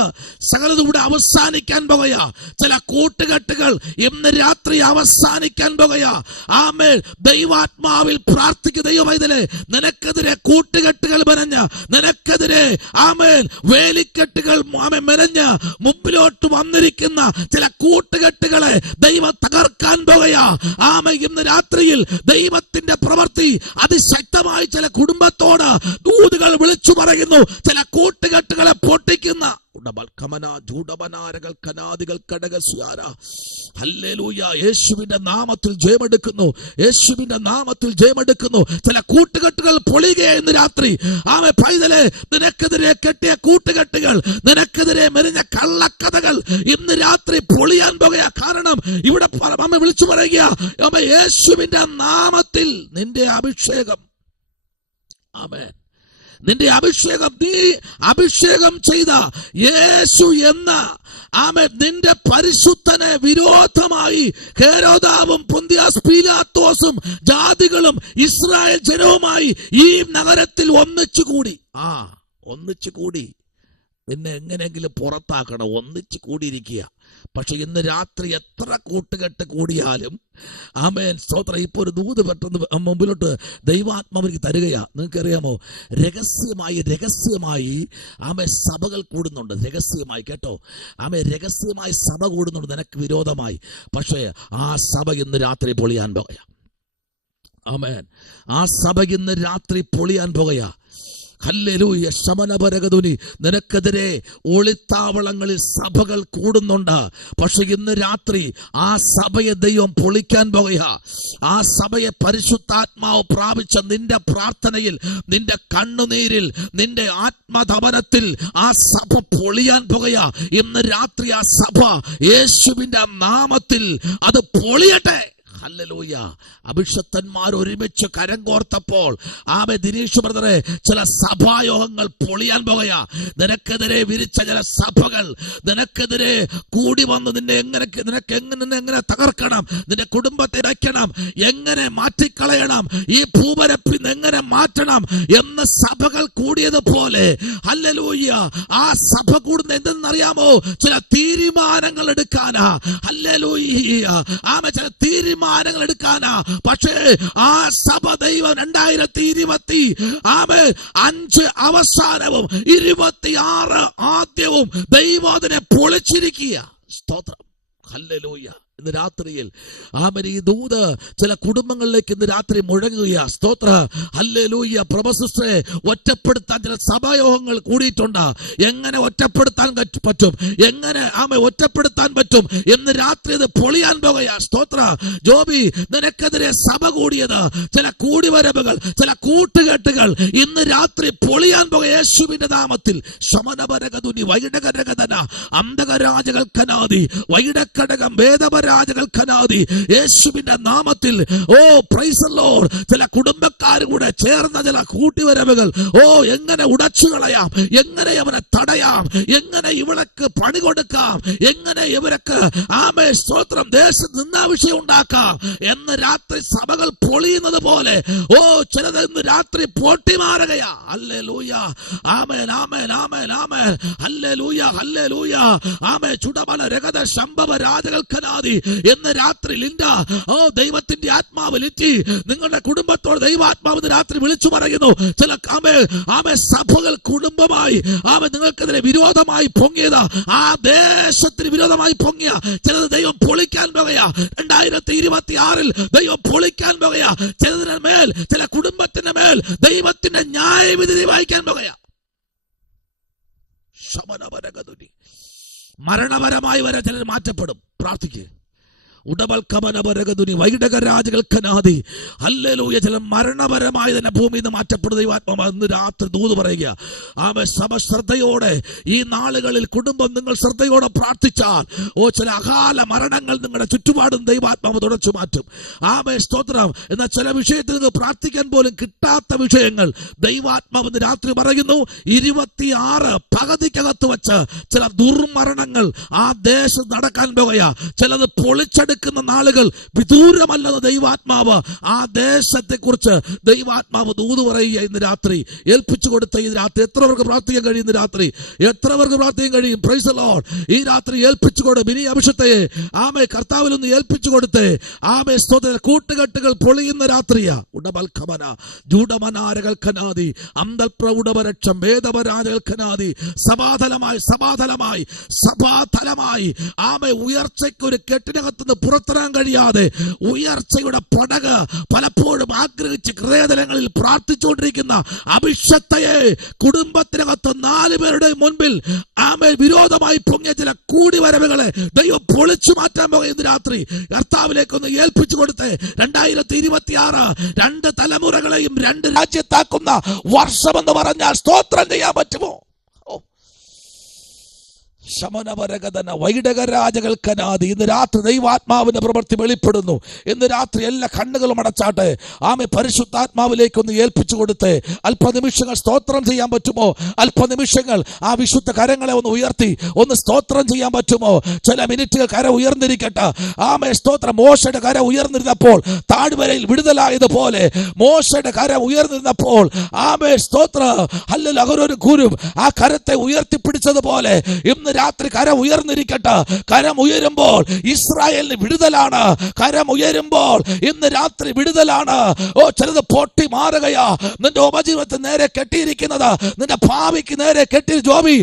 സകലതും കൂടെ അവസാനിക്കാൻ പോകയാ. ചില കൂട്ടുകെട്ടുകൾ ഇന്ന് രാത്രി അവസാനിക്കാൻ പോകയാ. ആമേൻ. ദൈവാത്മാവിൽ പ്രാർത്ഥിക്കുന്ന ദൈവമൈതലേ, നിനക്കെതിരെ കൂട്ടുകെട്ടുകൾ മെനഞ്ഞ്, നിനക്കെതിരെ ആമേൻ വേലിക്കെട്ടുകൾ ആമേൻ മെനഞ്ഞ് മുമ്പിലോട്ട് വന്നിരിക്കുന്ന ചില കൂട്ടുകെട്ടുകളെ ദൈവം തകർക്കാൻ പോകയാ. ആമേൻ. ഇന്ന് രാത്രിയിൽ ദൈവത്തിന്റെ പ്രവൃത്തി അതിശക്തമായി ചില കുടുംബത്തോട് ദൂതുകൾ വിളിച്ചു പറയുന്നു. ചില കൂട്ടുകെട്ടുകളെ പൊട്ടിക്കുന്ന യേശുവിന്റെ നാമത്തിൽ ജയമെടുക്കുന്നു, യേശുവിന്റെ നാമത്തിൽ ജയമെടുക്കുന്നു. ചില കൂട്ടുകെട്ടുകൾ പൊളിയുകയെന്ന് രാത്രി. ആമേ പൈതലേ, നിനക്കെതിരെ കെട്ടിയ കൂട്ടുകെട്ടുകൾ, നിനക്കെതിരെ മെരിഞ്ഞ കള്ളക്കഥകൾ ഇന്ന് രാത്രി പൊളിയാൻ പോകുക. കാരണം ഇവിടെ അമ്മ വിളിച്ചു പറയുക, യേശുവിന്റെ നാമത്തിൽ നിന്റെ അഭിഷേകം, ആമേൻ, നിന്റെ അഭിഷേകം, നീ അഭിഷേകം ചെയ്ത യേശു എന്ന ആമേൻ നിന്റെ പരിശുദ്ധനെ വിരോധമായി ഹെരോദാവും പൊന്തിയാസ് പീലാത്തോസും ജാതികളും ഇസ്രായേൽ ജനവുമായി ഈ നഗരത്തിൽ ഒന്നിച്ചുകൂടി. ഒന്നിച്ചുകൂടി. നിന്നെ എങ്ങനെയെങ്കിലും പുറത്താക്കണം, ഒന്നിച്ചു കൂടിയിരിക്കുക. പക്ഷെ ഇന്ന് രാത്രി എത്ര കൂട്ടുകെട്ട് കൂടിയാലും ആമേൻ സ്തോത്രം. ഇപ്പൊ ഒരു ദൂത് പെട്ടെന്ന് മുമ്പിലോട്ട് ദൈവാത്മാവിലേക്ക് തരികയാ. നിങ്ങൾക്കറിയാമോ, രഹസ്യമായി ആമേൻ സഭകൾ കൂടുന്നുണ്ട്. രഹസ്യമായി കേട്ടോ, ആമേൻ രഹസ്യമായി സഭ കൂടുന്നുണ്ട് നിനക്ക് വിരോധമായി. പക്ഷേ ആ സഭ ഇന്ന് രാത്രി പൊളിയാൻ പോകുക. ആമേൻ. ആ സഭ ഇന്ന് രാത്രി പൊളിയാൻ പോകുക. ഹല്ലേലൂയ. ശമനപരകതുനി. നിനക്കെതിരെ ഒളിത്താവളങ്ങളിൽ സഭകൾ കൂടുന്നുണ്ട്. പക്ഷെ ഇന്ന് രാത്രി ആ സഭയെ ദൈവം പൊളിക്കാൻ പോകുക. ആ സഭയെ പരിശുദ്ധാത്മാവ് പ്രാപിച്ച നിന്റെ പ്രാർത്ഥനയിൽ, നിന്റെ കണ്ണുനീരിൽ, നിന്റെ ആത്മതപനത്തിൽ ആ സഭ പൊളിയാൻ പോകുക. ഇന്ന് രാത്രി ആ സഭ യേശുവിന്റെ നാമത്തിൽ അത് പൊളിയട്ടെ. ഹല്ലേലൂയ. അഭിഷക്തന്മാർ ഒരുമിച്ച് കരം കോർത്തപ്പോൾ ആമേ ദിനേശ് ബ്രദറെ, ചില സഭായോഗങ്ങൾ പൊളിയാൻ പോകുക. നിനക്കെതിരെ വിരിച്ച ചില സഭകൾ നിനക്കെതിരെ കൂടി വന്ന് നിനക്ക് എങ്ങനെ തകർക്കണം, നിന്റെ കുടുംബത്തെ അയക്കണം, എങ്ങനെ മാറ്റിക്കളയണം, ഈ ഭൂപരപ്പിൽ എങ്ങനെ മാറ്റണം എന്ന് സഭകൾ കൂടിയതുപോലെ, ഹല്ലേലൂയ, ആ സഭ കൂടുന്ന എന്തെന്നറിയാമോ, ചില തീരുമാനങ്ങൾ എടുക്കാനാ. ഹല്ലേലൂയ. ആമേ ചില തീരുമാനങ്ങൾ എടുക്കാനാ. പക്ഷേ ആ സഭ ദൈവം 2025 അവസാനവും 26 ആദ്യവും ദൈവം അതിനെ പൊളിച്ചിരിക്കുക. സ്തോത്രം. ഹല്ലേലൂയ. ഇന്ന് രാത്രിയിൽ ആമേൻ ഈ ദൂത് ചില കുടുംബങ്ങളിലേക്ക് ഇന്ന് രാത്രി മുഴങ്ങുകയാ. സ്തോത്ര. ഹല്ലേലൂയ. പ്രഭസിസ്റ്ററെ, ഒറ്റപ്പെടുത്താൻ ചില സഭായോഗങ്ങൾ കൂടിയിട്ടുണ്ട്. എങ്ങനെ ഒറ്റപ്പെടുത്താൻ പറ്റും, എങ്ങനെ ഒറ്റപ്പെടുത്താൻ പറ്റും എന്ന് രാത്രി ഇത് പൊളിയാൻ പോകുകയാ. സ്തോത്ര. ജോബി, നിനക്കെതിരെ സഭ കൂടിയത്, ചില കൂടിവരവുകൾ, ചില കൂട്ടുകെട്ടുകൾ ഇന്ന് രാത്രി പൊളിയാൻ പോകുക യേശുവിന്റെ നാമത്തിൽ. ശമനപരകതുനി വൈഡകരകതന അന്ധകരാജകൾക്കനാദി വൈഡക്കടകം വേദപരാജകൾക്കനാദി യേശുവിന്റെ നാമത്തിൽ. ഓ പ്രൈസ് ദി ലോർഡ്. ചില കുടുംബക്കാർ കൂടെ ചേർന്ന ചില കൂട്ടിവരവുകൾ എങ്ങനെ ഉടച്ചു കളയാം, എങ്ങനെ അവനെ തടയാം, എങ്ങനെ ഇവർക്ക് പണി കൊടുക്കാം, എങ്ങനെ ഇവർക്ക് സ്തോത്രം ദേശത്ത് നിന്നാ വിഷയം ഉണ്ടാക്കാം എന്ന് രാത്രി സഭകൾ പൊളിയുന്നത് പോലെ ചിലത് ഇന്ന് രാത്രി പൊട്ടിമാറുകയാ. ഹല്ലേലൂയ. ആമേൻ ആമേൻ ആമേൻ ആമേൻ. ഹല്ലേലൂയ ഹല്ലേലൂയ. ആമേൻ. ചുടമല രഗത ശംഭവ രാജകൾക്കനാദി എന്ന് രാത്രി ലിൻഡ ദൈവത്തിന്റെ ആത്മാവ് ലിറ്റി നിങ്ങളുടെ കുടുംബത്തോട് ദൈവാത്മാവ് രാത്രി വിളിച്ചു പറയുന്നു. ചില സഭകൾ കുടുംബമായി നിങ്ങൾക്കെതിരെ വിരോധമായി പൊങ്ങിയത്, ആ ദേശത്തിന് വിരോധമായി പൊങ്ങിയ ചിലത് ദൈവം പൊളിക്കാൻ പോകുകയാ. 2026 ദൈവം പൊളിക്കാൻ പോകുകയാ. ചിലതിന് മേൽ, ചില കുടുംബത്തിന്റെ മേൽ ദൈവത്തിന്റെ ന്യായവിധി വായിക്കാൻ പോകുകയാ. മരണപരമായി വരെ ചിലർ മാറ്റപ്പെടും. പ്രാർത്ഥിക്കുക. ഉടവൽക്കമനപരകതുനി വൈഡകരാജകൾക്കനാദി. ഹല്ലേലൂയ. ചില മരണപരമായി തന്നെ ഭൂമിയിൽ നിന്ന് മാറ്റപ്പെടുന്ന ദൈവാത്മാവ് ഇന്ന് രാത്രി ദൂത് പറയുക. സഭ ശ്രദ്ധയോടെ ഈ നാളുകളിൽ കുടുംബം നിങ്ങൾ ശ്രദ്ധയോടെ പ്രാർത്ഥിച്ചാൽ ചില അകാല മരണങ്ങൾ നിങ്ങളുടെ ചുറ്റുപാടും ദൈവാത്മാവ് തുടച്ചു മാറ്റും. സ്തോത്രം. എന്നാൽ ചില വിഷയത്തിൽ നിങ്ങൾക്ക് പ്രാർത്ഥിക്കാൻ പോലും കിട്ടാത്ത വിഷയങ്ങൾ ദൈവാത്മാവ് ഇന്ന് രാത്രി പറയുന്നു. 26 പകുതിക്കകത്ത് വെച്ച് ചില ദുർമരണങ്ങൾ ആ ദേശത്ത് നടക്കാൻ പോകുകയാ. ചിലത് പൊളിച്ചെടുക്കുന്ന നാളുകൾ വിദൂരമല്ലെന്ന് ദൈവാത്മാവ് ആ ദേശത്തെ കുറിച്ച് ദൈവാത്മാവ് ദൂത് പറയുക. ഇന്ന് രാത്രി ഏൽപ്പിച്ചു കൊടുത്ത ഈ രാത്രി എത്ര പേർക്ക് പ്രാർത്ഥിക്കാൻ കഴിയും? ഇന്ന് രാത്രി എത്ര പേർക്ക് പ്രാർത്ഥിക്കാൻ കഴിയും? Price the Lord. ഈ രാത്രി ഏൽപ്പിച്ചു കൊടു. ബിനി അഭിഷത്തെ കർത്താവിലൊന്ന് ഏൽപ്പിച്ചു കൊടുത്തേ. സ്തോത്ര. കൂട്ടുകെട്ടുകൾ പൊളിയുന്ന രാത്രിയാ. ഉടബൽഖമന ജൂഡമനാരകൾക്കനാദി അന്തൽപ്രൗഢപരക്ഷം വേദപരാജകൾക്കനാദി. സഭാതലമായി സഭാതലമായി സഭാതലമായി ഉയർച്ചയ്ക്ക് ഒരു കെട്ടിനകത്തുനിന്ന് പുറത്തിറാൻ കഴിയാതെ ഉയർച്ചയുടെ പടക് പലപ്പോഴും ആഗ്രഹിച്ച് ഹൃദയതലങ്ങളിൽ പ്രാർത്ഥിച്ചുകൊണ്ടിരിക്കുന്ന അഭിഷക്തയെ കുടുംബത്തിനകത്ത് 4 പേരുടെ മുൻപിൽ വിരോധമായി പൊങ്ങിയ ചില കൂടിവരവുകളെ ദൈവം പൊളിച്ചു മാറ്റാൻ പോകുന്ന രാത്രി കർത്താവിലേക്കൊന്ന് ഏൽപ്പിച്ചു കൊടുത്ത് 2026 2 തലമുറകളെയും 2 രാജ്യത്താക്കുന്ന വർഷമെന്ന് പറഞ്ഞാൽ സ്തോത്രം ചെയ്യാൻ പറ്റുമോ? ശമനപരകതന വൈഡകരാജകൾക്കനാദി. ഇന്ന് രാത്രി ദൈവാത്മാവിന്റെ പ്രവൃത്തി വെളിപ്പെടുന്നു. ഇന്ന് രാത്രി എല്ലാ കണ്ണുകളും അടച്ചാട്ടെ. പരിശുദ്ധാത്മാവിലേക്കൊന്ന് ഏൽപ്പിച്ചു കൊടുത്ത് അല്പനിമിഷങ്ങൾ സ്തോത്രം ചെയ്യാൻ പറ്റുമോ? അല്പനിമിഷങ്ങൾ ആ വിശുദ്ധ കരങ്ങളെ ഒന്ന് ഉയർത്തി ഒന്ന് സ്തോത്രം ചെയ്യാൻ പറ്റുമോ? ചില മിനിറ്റുകൾ കര ഉയർന്നിരിക്കട്ടെ. സ്തോത്രം. മോശയുടെ കര ഉയർന്നിരുന്നപ്പോൾ താഴ്വരയിൽ വിടുതലായതുപോലെ മോശയുടെ കര ഉയർന്നിരുന്നപ്പോൾ സ്തോത്ര ഹല്ലേലൂയ അഹരോൻ ഗുരു ആ കരത്തെ ഉയർത്തിപ്പിടിച്ചതുപോലെ ഇന്ന് രാത്രി കരം ഉയർന്നിരിക്കട്ടെ. കരം ഉയരുമ്പോൾ ഇസ്രായേലിന് വിടുതലാണ്. കരം ഉയരുമ്പോൾ ഇന്ന് രാത്രി വിടുതലാണ്. ചിലത് പൊട്ടി മാറുകയാ. നിന്റെ ഉപജീവനത്തിന് നേരെ കെട്ടിയിരിക്കുന്നത്, നിന്റെ ഭാവിക്ക് നേരെ കെട്ടി. ജോബി,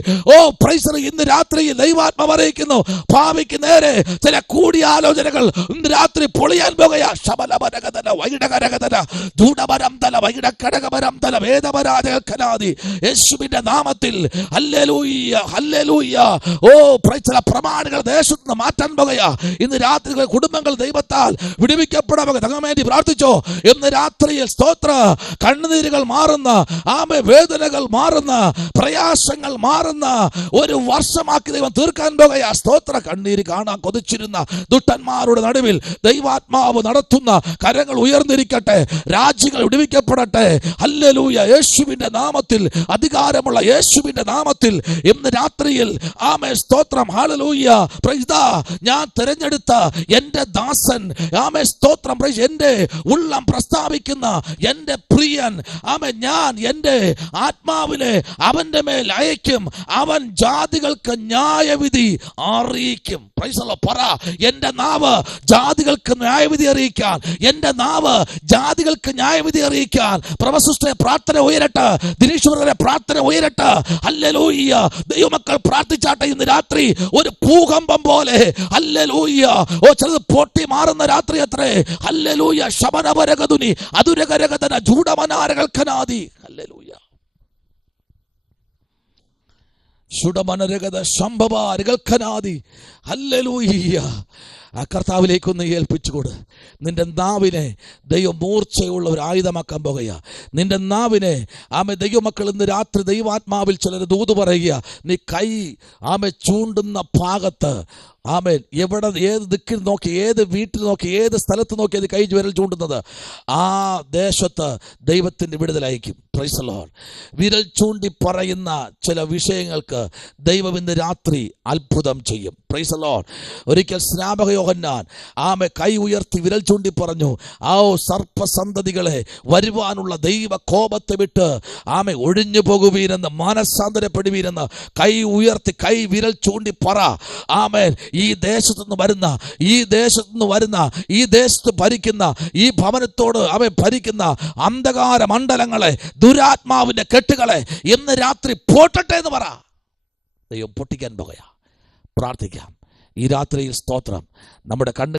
പ്രൈസ് ഇന്ന് രാത്രി ദൈവാത്മാവ് അറിയിക്കുന്നു. ഭാവിക്ക് നേരെ ചില കൂടിയാലോചനകൾ ഇന്ന് രാത്രി പൊളിയാൻ പോകുകയാ. ശബലപരകതന വൈഡകരകതന ദൂഢപരംതല വൈഡക്കടകപരംതല വേദപരാജകനാദി. യേശുവിന്റെ നാമത്തിൽ ഹല്ലേലൂയ ഹല്ലേലൂയ. ചില പ്രമാണികൾ ദേശത്ത് നിന്ന് മാറ്റാൻ പോകുകയാ. ഇന്ന് രാത്രി കുടുംബങ്ങൾ ദൈവത്താൽ വിടുവിക്കപ്പെടാൻ വേണ്ടി പ്രാർത്ഥിച്ചോ. ഇന്ന് രാത്രിയിൽ സ്തോത്ര. കണ്ണുനീരുകൾ മാറുന്ന വേദനകൾ മാറുന്ന പ്രയാസങ്ങൾ മാറുന്ന ഒരു വർഷമാക്കി ദൈവം തീർക്കാൻ പോകുകയാ. സ്തോത്ര. കണ്ണീര് കാണാൻ കൊതിച്ചിരുന്ന ദുഷ്ടന്മാരുടെ നടുവിൽ ദൈവാത്മാവ് നടത്തുന്ന കരങ്ങൾ ഉയർന്നിരിക്കട്ടെ. രാജ്യങ്ങൾ വിടുവിക്കപ്പെടട്ടെ. ഹല്ലേലൂയ. യേശുവിന്റെ നാമത്തിൽ, അധികാരമുള്ള യേശുവിന്റെ നാമത്തിൽ ഇന്ന് രാത്രിയിൽ സ്തോത്രം. ഹല്ലേലൂയ. ഞാൻ തിരഞ്ഞെടുത്ത എന്റെ ദാസൻ സ്തോത്രം. എന്റെ ഉള്ളം പ്രസ്താവിക്കുന്ന എന്റെ പ്രിയൻ ഞാൻ എന്റെ ആത്മാവിനെ അവന്റെ മേൽ അയക്കും. അവൻ ജാതികൾക്ക് ന്യായവിധി അറിയിക്കും. പറ, എന്റെ നാവ് ജാതികൾക്ക് ന്യായവിധി അറിയിക്കാൻ, എന്റെ നാവ് ജാതികൾക്ക് ന്യായവിധി അറിയിക്കാൻ. പ്രവസിഷ്ട പ്രാർത്ഥന ഉയരട്ടെ. ദിനീശ്വരരെ പ്രാർത്ഥന ഉയരട്ടെ. ഹല്ലേലൂയ. ദൈവമക്കൾ പ്രാർത്ഥിച്ചാട്ടെ. ഇന്ന് രാത്രി ഒരു ഭൂകമ്പം പോലെ ഹല്ലേലൂയ, ഓ ചിലത് പൊട്ടി മാറുന്ന രാത്രി അത്രേ. ഹല്ലേലൂയ. ശബനവരഗതുനി അതുരകരഗതന ജൂഡമനാരകൽക്കനാദി. ഹല്ലേലൂയ. ശുഡമനരഗത ശംഭവാരകൽക്കനാദി. ഹല്ലേലൂയ. ആ കർത്താവിലേക്കൊന്ന് ഏൽപ്പിച്ചുകൊട്. നിന്റെ നാവിനെ ദൈവം മൂർച്ചയുള്ള ഒരു ആയുധമാക്കാൻ പോകുക. നിന്റെ നാവിനെ ദൈവമക്കൾ ഇന്ന് രാത്രി ദൈവാത്മാവിൽ ചിലർ ദൂത് പറയുക. നീ കൈ ചൂണ്ടുന്ന ഭാഗത്ത് എവിടെ, ഏത് ദിക്കിൽ നോക്കി, ഏത് വീട്ടിൽ നോക്കി, ഏത് സ്ഥലത്ത് നോക്കി അത് കൈ വിരൽ ചൂണ്ടുന്നത്, ആ ദേശത്ത് ദൈവത്തിൻ്റെ വിടുതലയക്കും. Price the Lord. വിരൽ ചൂണ്ടി പറയുന്ന ചില വിഷയങ്ങൾക്ക് ദൈവം ഇന്ന് രാത്രി അത്ഭുതം ചെയ്യും. Price the Lord. ഒരിക്കൽ സ്നാപക യോഹന്നാൻ കൈ ഉയർത്തി വിരൽ ചൂണ്ടി പറഞ്ഞു, സർപ്പസന്തതികളെ വരുവാനുള്ള ദൈവ കോപത്തെ വിട്ട് ഒഴിഞ്ഞു പോകുവീരെന്ന്, മാനസാന്തരപ്പെടുവീരെന്ന് കൈ ഉയർത്തി കൈ വിരൽ ചൂണ്ടി പറ. ഈ ദേശത്തുനിന്ന് വരുന്ന ഈ ദേശത്ത് ഭരിക്കുന്ന ഈ ഭവനത്തോട് ഭരിക്കുന്ന അന്ധകാര മണ്ഡലങ്ങളെ, ദുരാത്മാവിന്റെ കെട്ടുകളെ ഇന്ന് രാത്രി പൊട്ടട്ടെ എന്ന് പറ. ദൈവം പൊട്ടിക്കാൻ പോകുക. പ്രാർത്ഥിക്കാം. ഈ രാത്രിയിൽ സ്തോത്രം. നമ്മുടെ കണ്ണ്